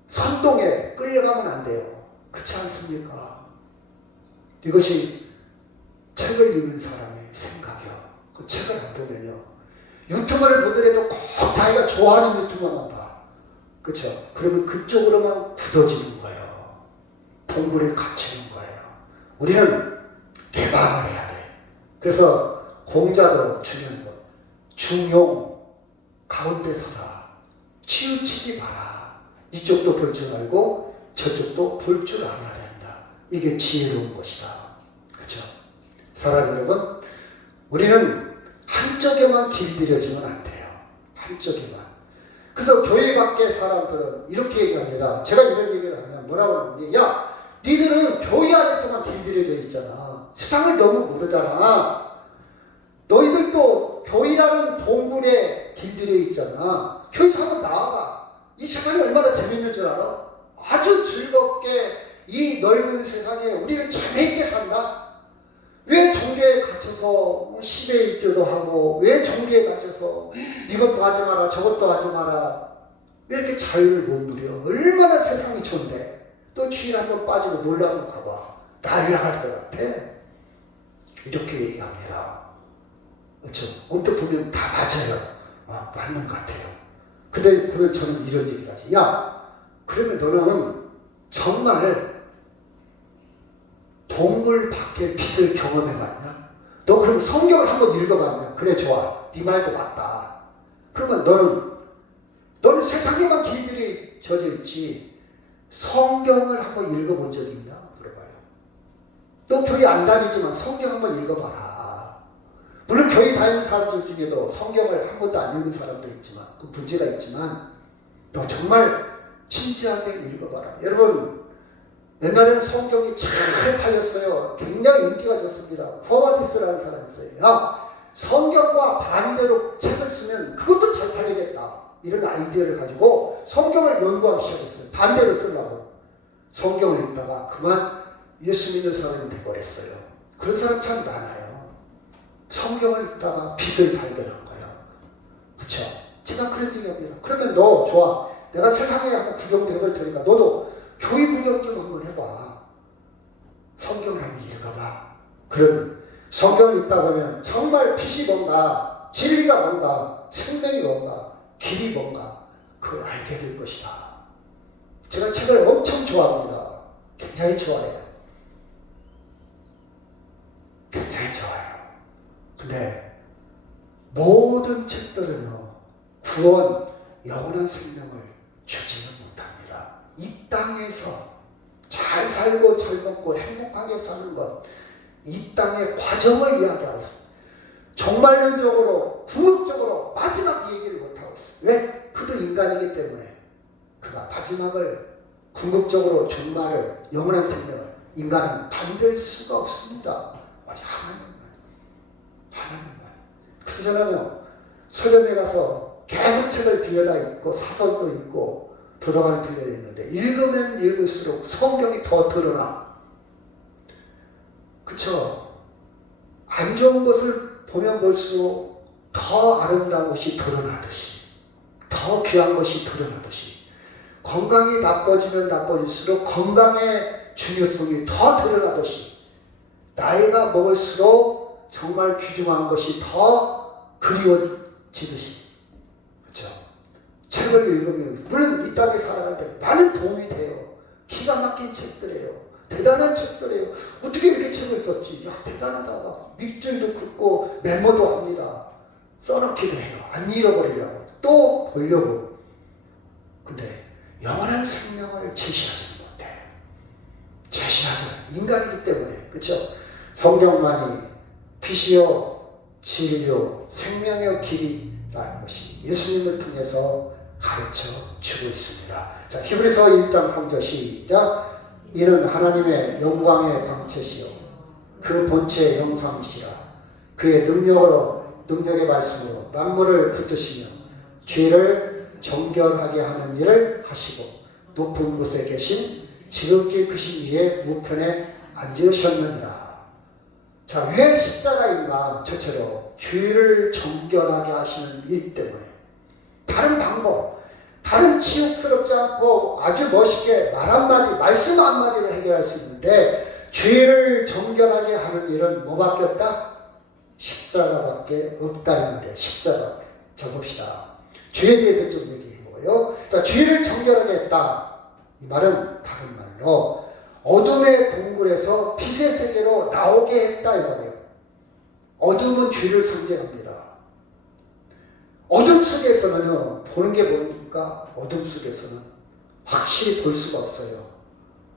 선동에 끌려가면 안 돼요. 그렇지 않습니까? 이것이 책을 읽는 사람의 생각이요. 그 책을 안 보면요. 유튜브를 보더라도 꼭 자기가 좋아하는 유튜버만 봐. 그렇죠? 그러면 그쪽으로만 굳어지는 거예요. 동굴에 갇히는 거예요. 우리는 개방을 해야 돼. 그래서 공자도 중요한 거. 중용 가운데 서라. 치우치지 마라. 이쪽도 볼 줄 알고 저쪽도 볼 줄 알아야 된다. 이게 지혜로운 것이다. 그렇죠? 사랑하는 여러분, 우리는 한쪽에만 길들여지면 안 돼요. 한쪽에만. 그래서 교회 밖의 사람들은 이렇게 얘기합니다. 제가 이런 얘기를 하면 뭐라고 하는지, 야, 니들은 교회 안에서만 길들여져 있잖아. 세상을 너무 모르잖아. 너희들도 교회라는 동굴에 길들여 있잖아. 교회에서 한번 나와봐. 이 세상이 얼마나 재밌는 줄 알아? 아주 즐겁게 이 넓은 세상에 우리는 재미있게 산다. 왜 종교에 갇혀서 시베이트도 하고, 왜 종교에 갇혀서 이것도 하지 마라 저것도 하지 마라. 왜 이렇게 자유를 못 누려? 얼마나 세상이 좋은데. 또 주일 한번 빠지고 놀러 한번 가봐. 난리 나갈 것 같아. 이렇게 얘기합니다. 그렇죠? 언뜻 보면 다 맞아요. 맞는 것 같아요. 근데 보면 저는 이런 얘기를 하지. 야, 그러면 너는 정말 동굴 밖의 빛을 경험해봤냐? 너 그럼 성경을 한번 읽어봤냐? 그래, 좋아. 네 말도 맞다. 그러면 너는 세상에만 길들이 젖어 있지 성경을 한번 읽어본 적이 있냐? 물어봐요. 너 교회 안 다니지만 성경 한번 읽어봐라. 물론 교회 다니는 사람들 중에도 성경을 한 번도 안 읽은 사람도 있지만, 그 문제가 있지만, 너 정말 진지하게 읽어봐라. 여러분, 옛날에는 성경이 잘 팔렸어요. 굉장히 인기가 좋습니다. 후아디스라는 사람이 있어요. 야, 성경과 반대로 책을 쓰면 그것도 잘 팔리겠다. 이런 아이디어를 가지고 성경을 연구하기 시작했어요. 반대로 쓰려고. 성경을 읽다가 그만 예수 믿는 사람이 돼버렸어요. 그런 사람 참 많아요. 성경을 읽다가 빛을 발견한 거예요. 그쵸? 제가 그런 얘기합니다. 그러면 너 좋아. 내가 세상에 한번 구경도 해볼 테니까 너도 교회 구경 좀 한번 해봐. 성경을 한번 읽어봐. 그럼 성경을 읽다 보면 정말 빛이 뭔가, 진리가 뭔가, 생명이 뭔가, 길이 뭔가, 그걸 알게 될 것이다. 제가 책을 엄청 좋아합니다. 굉장히 좋아해요. 굉장히 좋아요. 근데 모든 책들은요, 구원, 영원한 생명을 주지는 못합니다. 이 땅에서 잘 살고 잘 먹고 행복하게 사는 것, 이 땅의 과정을 이야기하고 있습니다. 종말론적으로, 궁극적으로 마지막 얘기를 못하고 있어요. 왜? 그도 인간이기 때문에 그가 마지막을, 궁극적으로 종말을, 영원한 생명을 인간은 만들 수가 없습니다. 오직 하나님만. 그래서 저는 서점에 가서 계속 책을 빌려다 읽고 사설도 읽고 도서관에 빌려 있는데 읽으면 읽을수록 성경이 더 드러나. 그쵸? 안 좋은 것을 보면 볼수록 더 아름다운 것이 드러나듯이, 더 귀한 것이 드러나듯이, 건강이 나빠지면 나빠질수록 건강의 중요성이 더 드러나듯이, 나이가 먹을수록 정말 귀중한 것이 더 그리워지듯이. 그렇죠? 책을 읽으면 물론 이 땅에 살아갈 때 많은 도움이 돼요. 기가 막힌 책들이에요. 대단한 책들이에요. 어떻게 이렇게 책을 썼지? 야, 대단하다. 막 밑줄도 긋고 메모도 합니다. 써놓기도 해요. 안 잃어버리려고. 또 보려고. 근데 영원한 생명을 제시하지는 못해. 제시하지. 인간이기 때문에. 그렇죠? 성경만이 빛이요 진리요 생명의 길이라는 것이 예수님을 통해서 가르쳐 주고 있습니다. 자, 히브리서 1장 3절 시작. 이는 하나님의 영광의 광채시요 그 본체의 영상이시라. 그의 능력의 말씀으로 만물을 붙드시며 죄를 정결하게 하는 일을 하시고 높은 곳에 계신 지극히 크신 이의 우편에 앉으셨느니라. 자, 왜 십자가인가? 첫째로 죄를 정결하게 하시는 일 때문에. 다른 방법, 다른 치욕스럽지 않고 아주 멋있게 말 한마디, 말씀 한마디로 해결할 수 있는데 죄를 정결하게 하는 일은 뭐밖에 없다? 십자가밖에 없다 이 말이에요. 십자가. 자, 봅시다. 죄에 대해서 좀 얘기해 보고요. 자, 죄를 정결하게 했다. 이 말은 다른 말로 어둠의 동굴에서 빛의 세계로 나오게 했다 이 말이에요. 어둠은 죄를 상징합니다. 어둠 속에서는 보는 게 뭡니까? 어둠 속에서는 확실히 볼 수가 없어요.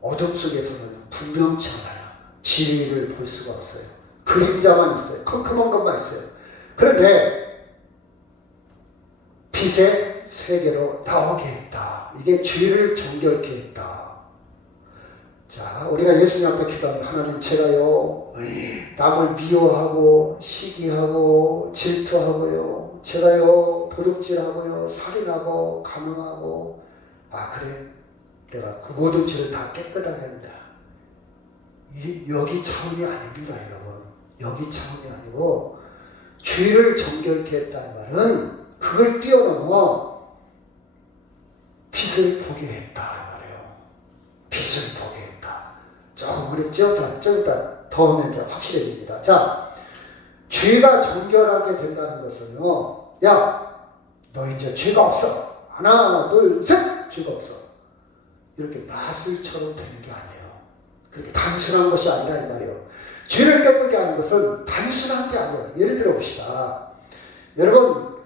어둠 속에서는 분명치 않아요. 진리를 볼 수가 없어요. 그림자만 있어요. 컴컴한 것만 있어요. 그런데 빛의 세계로 나오게 했다. 이게 죄를 정결케 했다. 자, 우리가 예수님 앞에 기도하면 하나님, 제가요 남을 미워하고 시기하고 질투하고요, 제가요 도둑질하고요 살인하고 간음하고, 아 그래, 내가 그 모든 죄를 다 깨끗하게 한다. 여기 차원이 아닙니다, 여러분. 여기 차원이 아니고 죄를 정결케 했다는 말은 그걸 뛰어넘어 빛을 보게 했다 이 말이에요. 빛을 보게 했다. 조금 어렵죠? 자, 좀 이따 더 하면 이제 확실해집니다. 자, 죄가 정결하게 된다는 것은요, 야, 너 이제 죄가 없어. 하나, 둘, 셋! 죄가 없어. 이렇게 마술처럼 되는 게 아니에요. 그렇게 단순한 것이 아니라 이 말이에요. 죄를 깨끗게 하는 것은 단순한 게 아니에요. 예를 들어 봅시다. 여러분,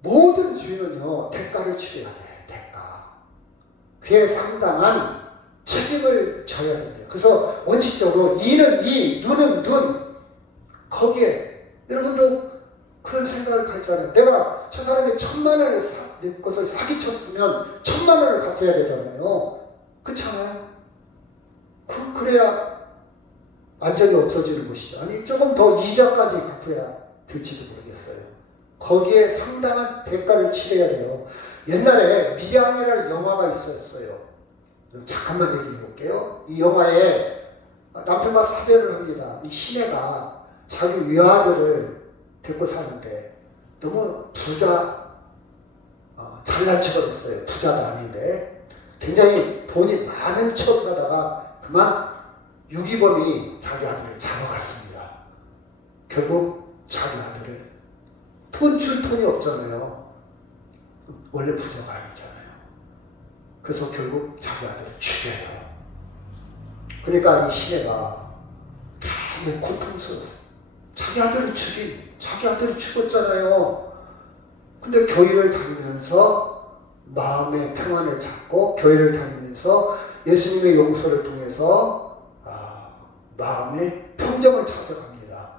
모든 죄는요, 대가를 치러야 돼. 대가. 그에 상당한 책임을 져야 됩니다. 그래서 원칙적으로 이는 이, 눈은 눈. 거기에 여러분도 그런 생각을 갖잖아요. 내가 저 사람이 1,000만 원을 내 것을 사기쳤으면 1,000만 원을 갚아야 되잖아요. 그렇잖아요. 그래야 완전히 없어지는 것이죠. 아니, 조금 더 이자까지 갚아야 될지도 모르겠어요. 거기에 상당한 대가를 치러야 돼요. 옛날에 미량이라는 영화가 있었어요. 잠깐만 얘기해 볼게요. 이 영화에 남편과 사별을 합니다. 이 시내가 자기 외아들을 데리고 사는데 너무 잘난 척을 했어요. 부자도 아닌데 굉장히 돈이 많은 척을 하다가 그만 유기범이 자기 아들을 잡아갔습니다. 결국 자기 아들을, 돈 줄 돈이 없잖아요. 원래 부자가 아니잖아요. 그래서 결국 자기 아들을 죽여요. 그러니까 이 시내가 굉장히 고통스러워. 자기 아들을 죽었잖아요. 근데 교회를 다니면서 마음의 평안을 찾고, 교회를 다니면서 예수님의 용서를 통해서 마음의 평정을 찾아갑니다.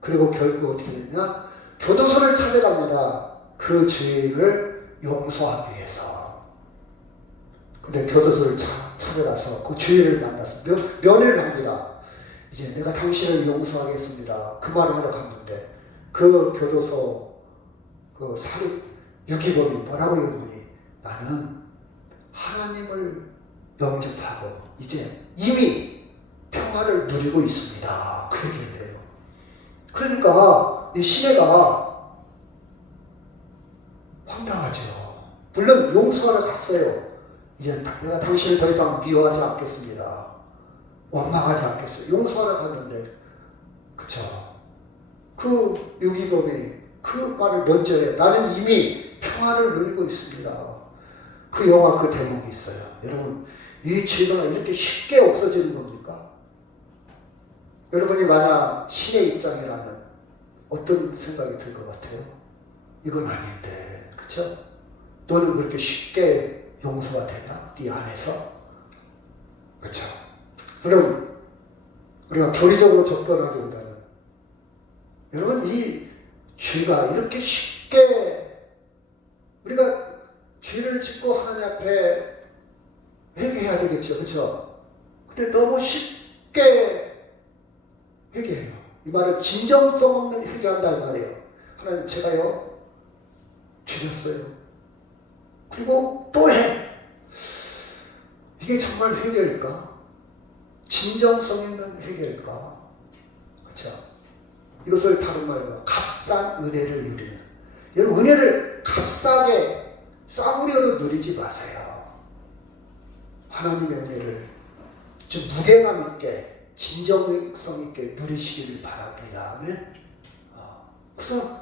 그리고 결국 어떻게 됐냐? 교도소를 찾아갑니다. 그 죄인을 용서하기 위해서. 근데 교도소를 찾아가서 그 죄인을 만나서 면회를 합니다. 이제 내가 당신을 용서하겠습니다. 그 말을 하러 갔는데 그 교도소 그 유기범이 뭐라고 이러더니, 나는 하나님을 영접하고 이제 이미 평화를 누리고 있습니다. 그 얘기를 해요. 그러니까 이 시내가 황당하죠. 물론 용서하러 갔어요. 이제 내가 당신을 더 이상 미워하지 않겠습니다. 원망하지 않겠어요. 용서하러 갔는데, 그쵸? 그 유기범이 그 말을 면전에 나는 이미 평화를 누리고 있습니다. 그 영화 그 대목이 있어요. 여러분, 이 죄가 이렇게 쉽게 없어지는 겁니까? 여러분이 만약 신의 입장이라면 어떤 생각이 들 것 같아요? 이건 아닌데, 그쵸? 너는 그렇게 쉽게 용서가 되나? 네 안에서? 그쵸? 그럼 우리가 교리적으로 접근하기보다는 여러분 이 죄가 이렇게 쉽게 우리가 죄를 짓고 하나님 앞에 회개해야 되겠죠. 그쵸? 근데 너무 쉽게 회개해요. 이 말은 진정성 없는 회개한다 이 말이에요. 하나님 제가요 죄졌어요. 그리고 또 해. 이게 정말 회개일까? 진정성 있는 회개일까? 그렇죠? 이것을 다른 말로 값싼 은혜를 누리는. 여러분 은혜를 값싸게 싸구려로 누리지 마세요. 하나님의 은혜를 좀 무게감 있게 진정성 있게 누리시기를 바랍니다. 아멘. 그래서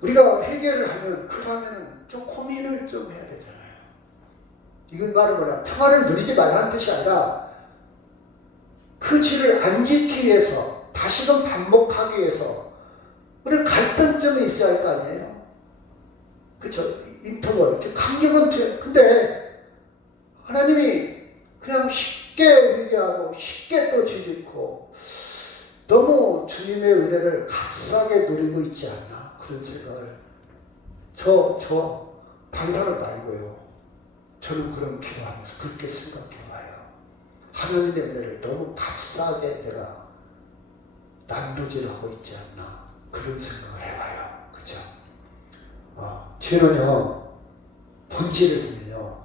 우리가 회개를 하면 그 다음에는 좀 고민을 좀 해야 되잖아요. 이건 말은 뭐냐? 평화를 누리지 말라는 뜻이 아니라 그 죄를 안 지키기 위해서 다시금 반복하기 위해서 우리는 갈등점이 있어야 할 거 아니에요. 그렇죠? 인터벌, 간격은 돼. 근데 하나님이 그냥 쉽게 회개하고 쉽게 또 죄 짓고 너무 주님의 은혜를 값싸게 누리고 있지 않나 그런 생각을 저 다른 사람 말고요. 저는 그런 기도하면서 그렇게 생각해봐요. 하나님의 은혜를 너무 값싸게 내가 난도질하고 있지 않나 그런 생각을 해봐요. 그죠? 죄는요 본질을 보면요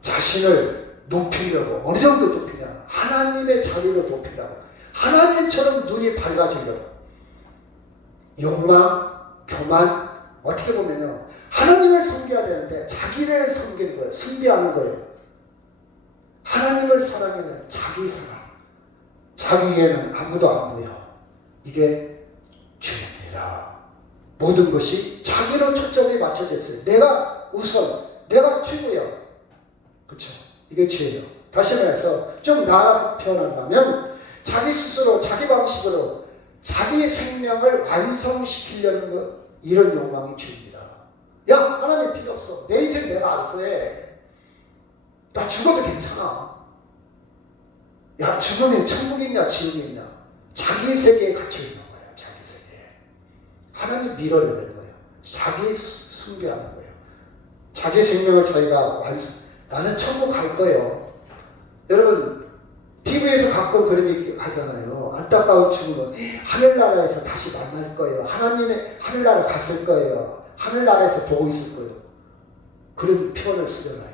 자신을 높이려고 어느 정도 높이냐 하나님의 자리로 높이려고 하나님처럼 눈이 밝아지려고 욕망, 교만 어떻게 보면요 하나님을 섬겨야 되는데 자기를 섬기는 거예요. 숭배하는 거예요. 하나님을 사랑하는 자기 사랑. 자기에는 아무도 안 보여. 이게 죄입니다. 모든 것이 자기로 초점이 맞춰져 있어요. 내가 우선, 내가 최고야. 그렇죠? 이게 죄예요. 다시 말해서 좀 나아가서 표현한다면 자기 스스로 자기 방식으로 자기 생명을 완성시키려는 것 이런 욕망이 죄입니다. 야 하나님 필요 없어. 내 인생 내가 알아서 해. 나 죽어도 괜찮아. 야 죽으면 천국이 있냐 지옥이 있냐. 자기 세계에 갇혀있는 거예요. 자기 세계에. 하나님 밀어내야 되는 거예요. 자기 숭배하는 거예요. 자기 생명을 자기가 완성. 나는 천국 갈 거예요. 여러분 TV에서 가끔 그런 얘기 하잖아요. 안타까운 죽음은 하늘나라에서 다시 만날 거예요. 하나님의 하늘나라 갔을 거예요. 하늘나라에서 보고 있을 거예요. 그런 표현을 쓰잖아요.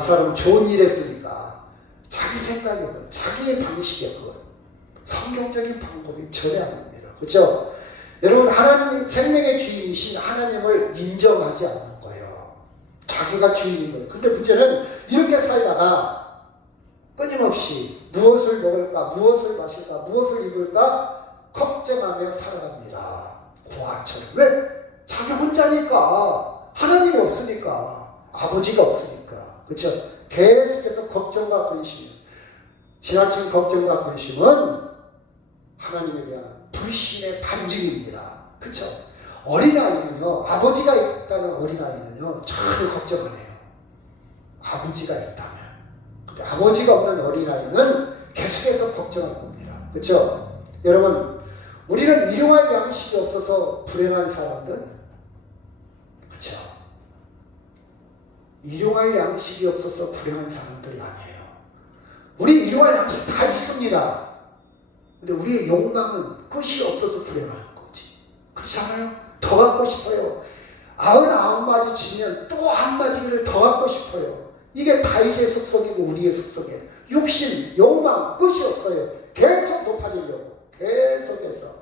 이 사람은 좋은 일 했으니까 자기 생각이고 자기의 방식이야. 그건 성경적인 방법이 전혀 아닙니다. 그렇죠? 여러분 하나님 생명의 주인이신 하나님을 인정하지 않는 거예요. 자기가 주인인 거예요. 근데 문제는 이렇게 살다가 끊임없이 무엇을 먹을까, 무엇을 마실까, 무엇을 입을까 걱정하며 살아갑니다. 고아처럼. 왜? 자기 혼자니까. 하나님이 없으니까. 아버지가 없으니까. 그렇죠? 계속해서 걱정과 근심. 지나친 걱정과 근심은 하나님에 대한 불신의 반증입니다. 그렇죠? 어린아이는요. 아버지가 있다는 어린아이는요. 전혀 걱정 안 해요. 아버지가 있다면. 근데 아버지가 없는 어린아이는 계속해서 걱정할 겁니다. 그렇죠? 여러분 우리는 일용할 양식이 없어서 불행한 사람들 그렇죠? 일용할 양식이 없어서 불행한 사람들이 아니에요. 우리 일용할 양식 다 있습니다. 근데 우리의 욕망은 끝이 없어서 불행한 거지. 그렇지 않아요? 더 갖고 싶어요. 99마디 치면 또 한 마디를 더 갖고 싶어요. 이게 다윗의 속성이고 우리의 속성이에요. 육신, 욕망, 끝이 없어요. 계속 높아지려고. 계속해서.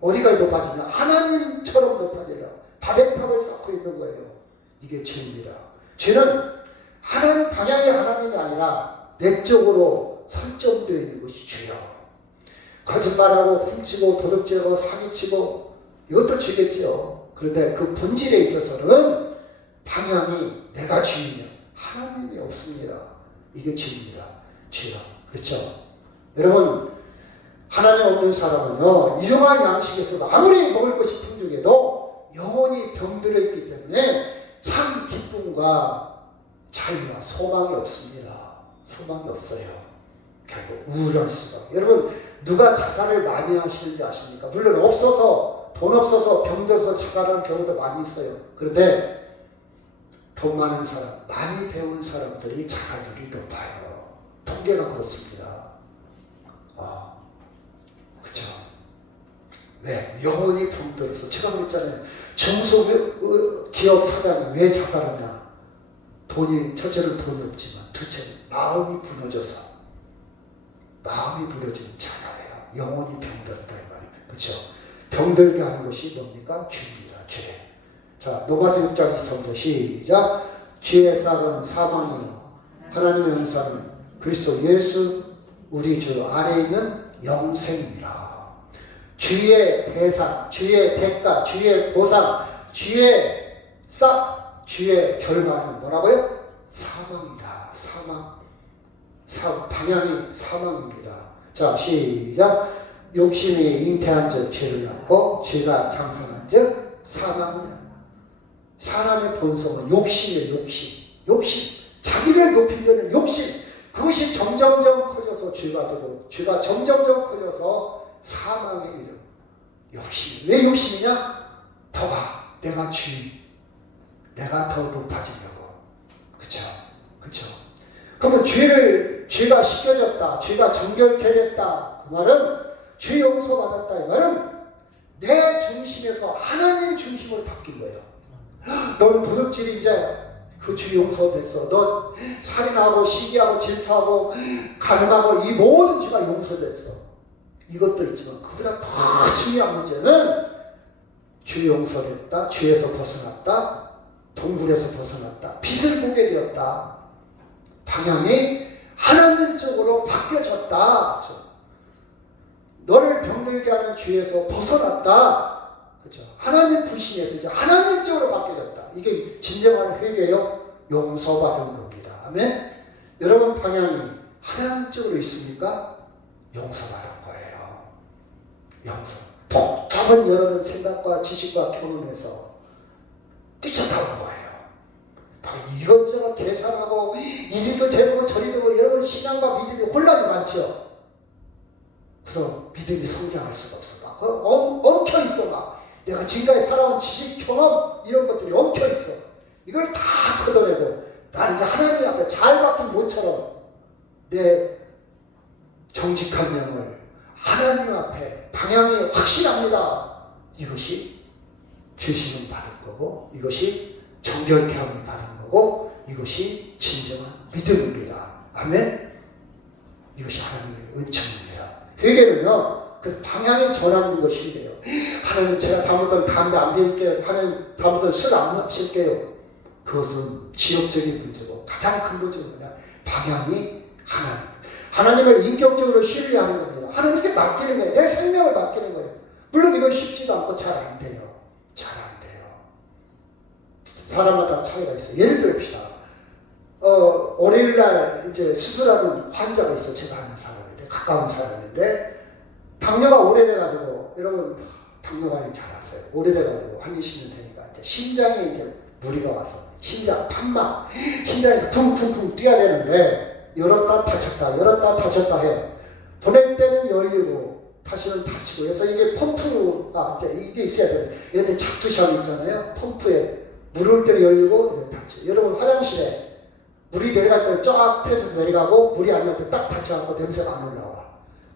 어디까지 높아지냐? 하나님처럼 높아지려고. 바벨탑을 쌓고 있는 거예요. 이게 죄입니다. 죄는 하나님, 방향이 하나님이 아니라 내적으로 설정되어 있는 것이 죄요. 거짓말하고 훔치고 도둑질하고 사기치고 이것도 죄겠죠. 그런데 그 본질에 있어서는 방향이 내가 주인이야. 하나님이 없습니다. 이게 죄입니다. 죄요. 그렇죠? 여러분, 하나님 없는 사람은요, 일용할 양식에서 아무리 먹을 것이 풍족해도 영혼이 병들어 있기 때문에 참 기쁨과 자유와 소망이 없습니다. 소망이 없어요. 결국 우울할 수가. 여러분, 누가 자살을 많이 하시는지 아십니까? 물론 없어서, 돈 없어서 병들어서 자살하는 경우도 많이 있어요. 그런데 돈 많은 사람, 많이 배운 사람들이 자살률이 높아요. 통계가 그렇습니다. 그렇죠? 왜? 영혼이 병들어서. 제가 그랬잖아요. 중소기업 사장이 왜 자살하냐? 첫째는 돈이 없지만 둘째는 마음이 무너져서. 마음이 무너지면 자살해요. 영혼이 병들었다 이 말이에요. 그렇죠? 병들게 하는 것이 뭡니까? 죄입니다. 죄. 자, 로마서 6장 23절 시작. 죄의 싹은 사망이요 하나님의 은사는 그리스도 예수 우리 주 안에 있는 영생이라. 주의 대상, 주의 대가, 주의 보상, 주의 싹, 주의 결과는 뭐라고요? 사망이다. 사망. 방향이 사망입니다. 자, 시작. 욕심이 잉태한 즉 죄를 낳고 죄가 장성한 즉 사망을 낳는다. 사람의 본성은 욕심이에요. 욕심. 자기를 높이려는 욕심. 그것이 점점점 커져서 죄가 되고 죄가 점점점 커져서 사망에 이르. 욕심. 왜 욕심이냐? 더 가. 내가 주인. 내가 더 높아지려고. 그쵸? 그러면 죄가 씻겨졌다. 죄가 정결케 됐다. 그 말은 죄 용서받았다. 이 말은 내 중심에서 하나님 중심으로 바뀐 거예요. 너는 도둑질이 이제 그 죄 용서됐어. 너 살인하고 시기하고 질투하고 가늠하고 이 모든 죄가 용서됐어. 이것도 있지만 그보다 더 중요한 문제는 죄 용서됐다. 죄에서 벗어났다. 동굴에서 벗어났다. 빛을 보게 되었다. 방향이 하나님 쪽으로 바뀌어졌다. 너를 병들게 하는 죄에서 벗어났다. 그렇죠? 하나님 불신에서 이제 하나님 쪽으로 바뀌어졌다. 이게 진정한 회개요. 용서받은 겁니다. 아멘. 여러분 방향이 하나님 쪽으로 있습니까? 용서받은 거예요. 용서. 복잡한 여러분 생각과 지식과 경험에서 뛰쳐나온 거예요. 막 이것저것 계산하고 이리도 재고 저리도 뭐 여러분 신앙과 믿음이 혼란이 많죠. 그래서 믿음이 성장할 수가 없어. 막 엉켜 있어. 막 내가 지금까지 살아온 지식, 경험 이런 것들이 엉켜 있어. 이걸 다 걷어내고 나는 이제 하나님 앞에 잘 박힌 모처럼 내 정직한 명을 하나님 앞에 방향이 확실합니다. 이것이 죄시름 받은 거고 이것이 정결케 함을 받은 거고 이것이 진정한 믿음입니다. 아멘. 이것이 하나님의 은총입니다. 회개는요. 그래서 방향이 전하는 것이 돼요. 하나님 제가 다음부터는 담배 안 피울게요. 하나님 다음부터는 술 안 마실게요. 그것은 지역적인 문제고 가장 큰 문제는 뭐냐. 방향이 하나님을 인격적으로 신뢰하는 겁니다. 하나님께 맡기는 거예요. 내 생명을 맡기는 거예요. 물론 이건 쉽지도 않고 잘 안 돼요. 사람마다 차이가 있어요. 예를 들읍시다. 월요일날 이제 수술하는 환자가 있어. 제가 아는 사람인데, 가까운 사람인데, 당뇨가 오래돼가지고, 여러분, 당뇨관리 잘 아세요. 오래돼가지고, 한 20년 되니까, 이제 심장에 이제 무리가 와서, 심장, 판막, 심장에서 쿵쿵쿵 뛰어야 되는데, 열었다 닫혔다 해요. 보낼 때는 열리고, 다시는 닫히고, 그래서 이게 펌프가, 이게 있어야 돼요. 얘네 작두샵 있잖아요. 펌프에. 물 올 때는 열리고 닫히고. 여러분 화장실에 물이 내려갈 때는 쫙 펴져서 내려가고 물이 안 나올 때 딱 닫혀갖고 냄새가 안 올라와.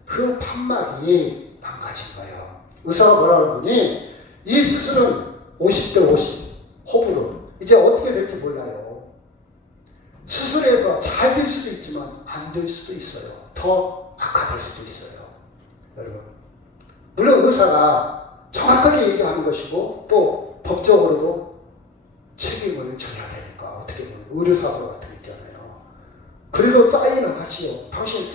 그 판막이 망가진 거예요. 의사가 뭐라고 보니 이 수술은 50대 50 호불호. 이제 어떻게 될지 몰라요. 수술 더 악화될 수도 있어요. 여러분, 물론 의사가 정확하게 얘기하는 것이고 또 법적으로도 책임을 져야 되니까 어떻게 보면 의료사고 같은 게 있잖아요. 그래도 사인은 하시오. 당신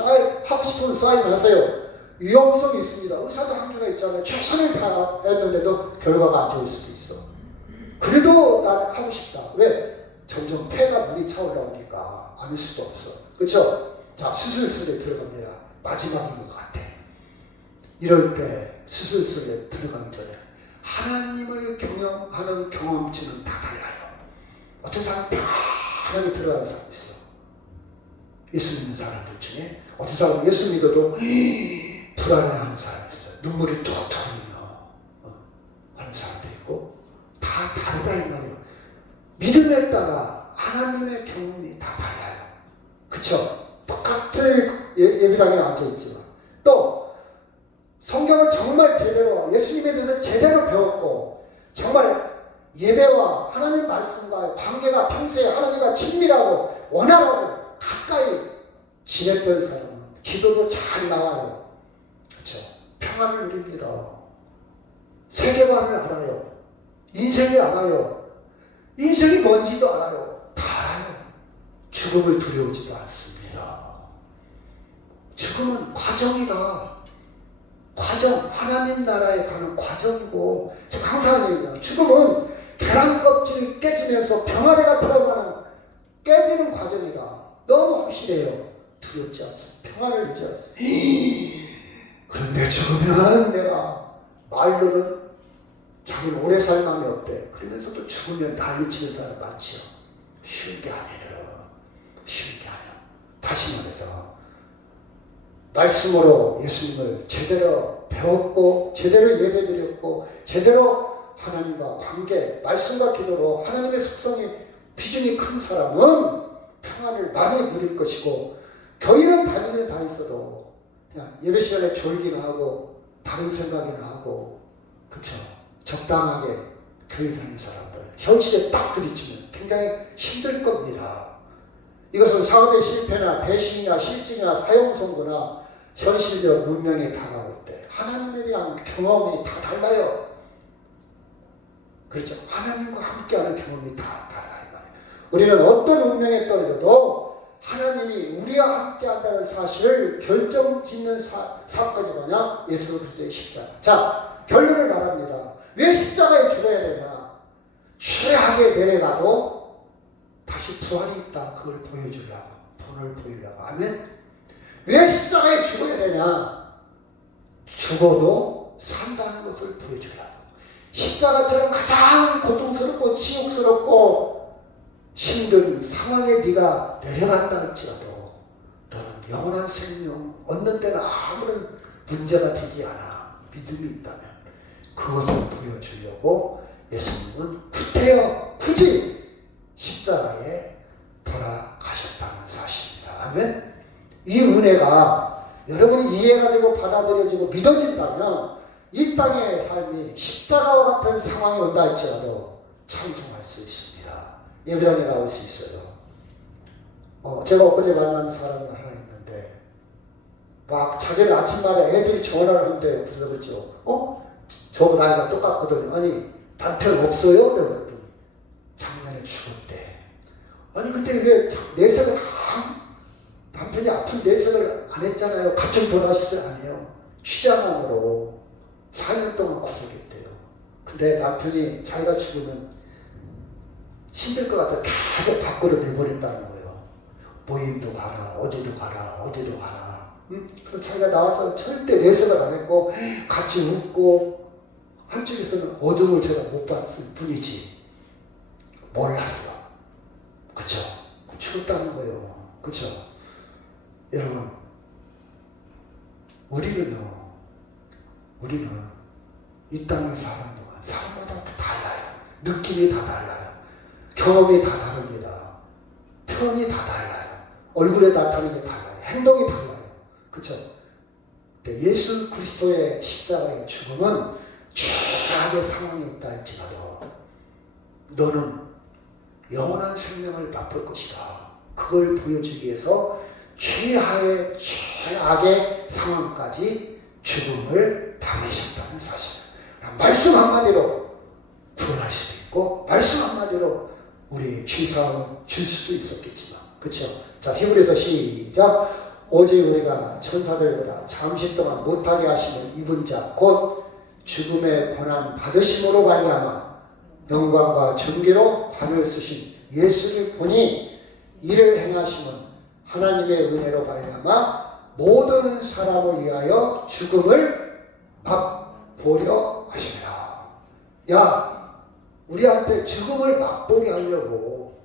하고 싶으면 사인하세요. 위험성이 있습니다. 의사도 한계가 있잖아요. 최선을 다했는데도 결과가 안 좋을 수도 있어. 그래도 난 하고 싶다. 왜? 점점 폐가 물이 차올라오니까 안 할 수도 없어. 그렇죠? 자, 수술실에 들어갑니다. 마지막인 것 같아. 이럴 때 수술실에 들어가기 전에 하나님을 경험하는 경험치는 다 달라요. 어떤 사람은 편하게 들어가는 사람이 있어. 예수 믿는 사람들 중에 어떤 사람은 예수 믿어도 불안해하는 사람이 있어요. 눈물이 뚝뚝 흘리며 하는 사람도 있고 다 다르다 이 말이에요. 믿음에 따라 하나님의 경험이 다 달라요. 그쵸? 똑같은 예배당에 앉아있지만 또 성경을 정말 제대로 예수님에 대해서 제대로 배웠고 정말 예배와 하나님 말씀과의 관계가 평소에 하나님과 친밀하고 원활하고 가까이 지냈던 사람은 기도도 잘 나와요. 그렇죠? 평안을 누립니다. 세계관을 알아요. 인생을 알아요. 인생이 뭔지도 알아요. 다 알아요. 죽음을 두려우지도 않습니다. 죽음은 과정이다. 과정, 하나님 나라에 가는 과정이고, 제가 항상 얘기해요. 죽음은 계란 껍질이 깨지면서 병아리가 들어가는 깨지는 과정이다. 너무 확실해요. 두렵지 않습니다. 평안을 유지 않습니다. 그런데 죽으면 내가 말로는 자기는 오래 살 마음이 없대. 그러면서도 죽으면 난리치는 사람 많지요. 쉬운 게 아니에요. 쉬운 게 아니에요. 다시 말해서 말씀으로 예수님을 제대로 배웠고 제대로 예배드렸고 제대로 하나님과 관계, 말씀과 기도로 하나님의 속성이 비중이 큰 사람은 평안을 많이 누릴 것이고 교회는 다니긴 다 있어도 그냥 예배 시간에 졸기나 하고 다른 생각이나 하고 그쵸? 적당하게 교회 다니는 사람들 현실에 딱 부딪히면 굉장히 힘들 겁니다. 이것은 사업의 실패나 배신이나 실증이나 사용선고나 현실적 문명에 다가올 때 하나님에 대한 경험이 다 달라요. 그렇죠? 하나님과 함께하는 경험이 다 달라요. 우리는 어떤 운명에 떨어져도 하나님이 우리와 함께한다는 사실을 결정짓는 사건이 뭐냐? 예수 그리스도의 십자가. 자, 결론을 말합니다. 왜 십자가에 죽어야 되냐? 최악에 내려가도 다시 부활이 있다. 그걸 보여주려고. 본을 보이려고. 아멘? 왜 십자가에 죽어야 되냐? 죽어도 산다는 것을 보여주려고. 십자가처럼 가장 고통스럽고 치욕스럽고 힘든 상황에 네가 내려간다 할지라도 너는 영원한 생명 얻는 데는 아무런 문제가 되지 않아. 믿음이 있다면 그것을 보여주려고 예수님은 굳이 십자가에 돌아가셨다는 사실입니다. 아멘. 이 은혜가 여러분이 이해가 되고 받아들여지고 믿어진다면 이 땅의 삶이 십자가와 같은 상황이 온다 할지라도 찬송할 수 있습니다. 예배당에 나올 수 있어요. 제가 엊그제 만난 사람이 하나 있는데 막 자기는 아침마다 애들이 전화를 한대요. 그래서 그랬죠. 저하고 나이가 똑같거든요. 아니 남편 없어요? 그랬더니 작년에 죽었대. 아니 근데 왜 내색을 남편이 아픈 내색을 안 했잖아요. 갑자기 돌아가셨어요? 아니에요. 취장암으로 4년 동안 고생했대요. 근데 남편이 자기가 죽으면 힘들 것 같아 계속 밖으로 내보냈다는 거예요. 모임도 가라, 어디도 가라, 어디도 가라. 그래서 자기가 나와서 절대 내색을 안 했고 같이 웃고 한쪽에서는 어둠을 제가 못 봤을 뿐이지 몰랐어. 그쵸? 죽었다는 거예요. 그쵸? 여러분, 우리는 이 땅에 사는 동안 사람마다 다 달라요. 느낌이 다 달라요. 경험이 다 다릅니다. 표현이 다 달라요. 얼굴에 나타나는 게 달라요. 행동이 달라요. 그쵸? 근데 예수 그리스도의 십자가의 죽음은 최악의 상황이 있다 할지라도 너는 영원한 생명을 맛볼 것이다. 그걸 보여주기 위해서 최하의 최악의 상황까지 죽음을 당하셨다는 사실. 말씀 한마디로 구원할 수도 있고 말씀 한마디로 우리 죄사함을 줄 수도 있었겠지만, 그렇죠? 자, 히브리서 시작. 오직 우리가 천사들보다 잠시 동안 못하게 하시는 이분 자 곧 죽음의 고난 받으심으로 말미암아 영광과 존귀로 관을 쓰신 예수를 보니 이를 행하심은 하나님의 은혜로 말미암아 모든 사람을 위하여 죽음을 맛보려 하시라. 야, 우리한테 죽음을 맛보게 하려고,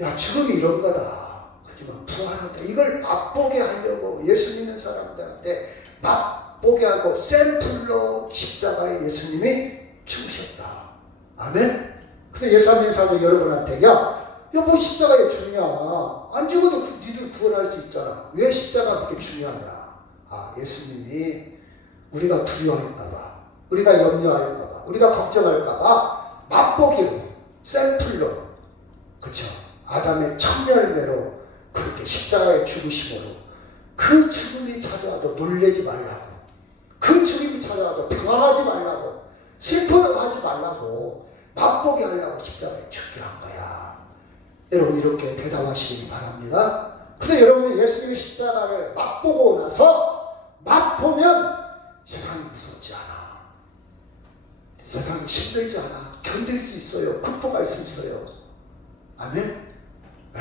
야, 죽음이 이런 거다. 하지만 부활한다. 이걸 맛보게 하려고 예수 믿는 사람들한테 맛보게 하고 샘플로 십자가에 예수님이 죽으셨다. 아멘? 그래서 예수 믿는 사람들 여러분한테 뭐 십자가에 죽냐? 안 죽어도 니들 구원할 수 있잖아. 왜 십자가가 그렇게 중요하냐? 아, 예수님이 우리가 두려워할까봐, 우리가 염려할까봐, 우리가 걱정할까봐 맛보기로, 샘플로, 그쵸? 아담의 첫 열매로 그렇게 십자가에 죽으심으로 그 죽음이 찾아와도 놀라지 말라고, 그 죽음이 찾아와도 당황하지 말라고, 슬퍼하지 말라고, 맛보게 하려고 십자가에 죽게 한 거야. 여러분 이렇게 대답하시기 바랍니다. 그래서 여러분이 예수님의 십자가를 맛보고 나서 맛보면 세상이 무섭지 않아. 세상이 힘들지 않아. 견딜 수 있어요. 극복할 수 있어요. 아멘? 네.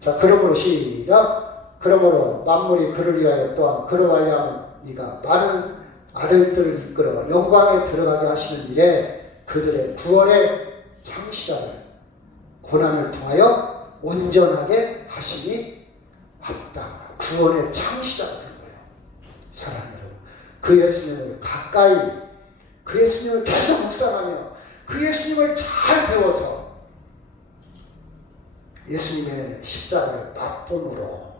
자, 그러므로 시작. 그러므로 만물이 그를 위하여 또한 그를 말미암아 네가 많은 아들들을 이끌어 영광에 들어가게 하시는 일에 그들의 구원의 창시자를 고난을 통하여 온전하게 하심이 합당하다. 구원의 창시자가 된 거예요. 사랑하는 여러분, 그 예수님을 가까이, 그 예수님을 계속 묵상하며 그 예수님을 잘 배워서 예수님의 십자가를 맛봄으로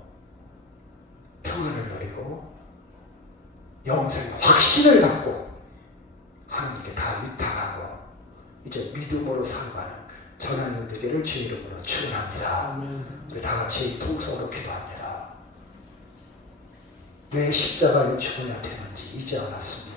평안을 누리고 영생의 확신을 갖고 하나님께 다 위탁하고 이제 믿음으로 살아가는 전하는 되기를 주의 이름으로 축원합니다. 우리 다 같이 통성으로 기도합니다. 왜 십자가에 죽어야 되는지 이제 알았습니다.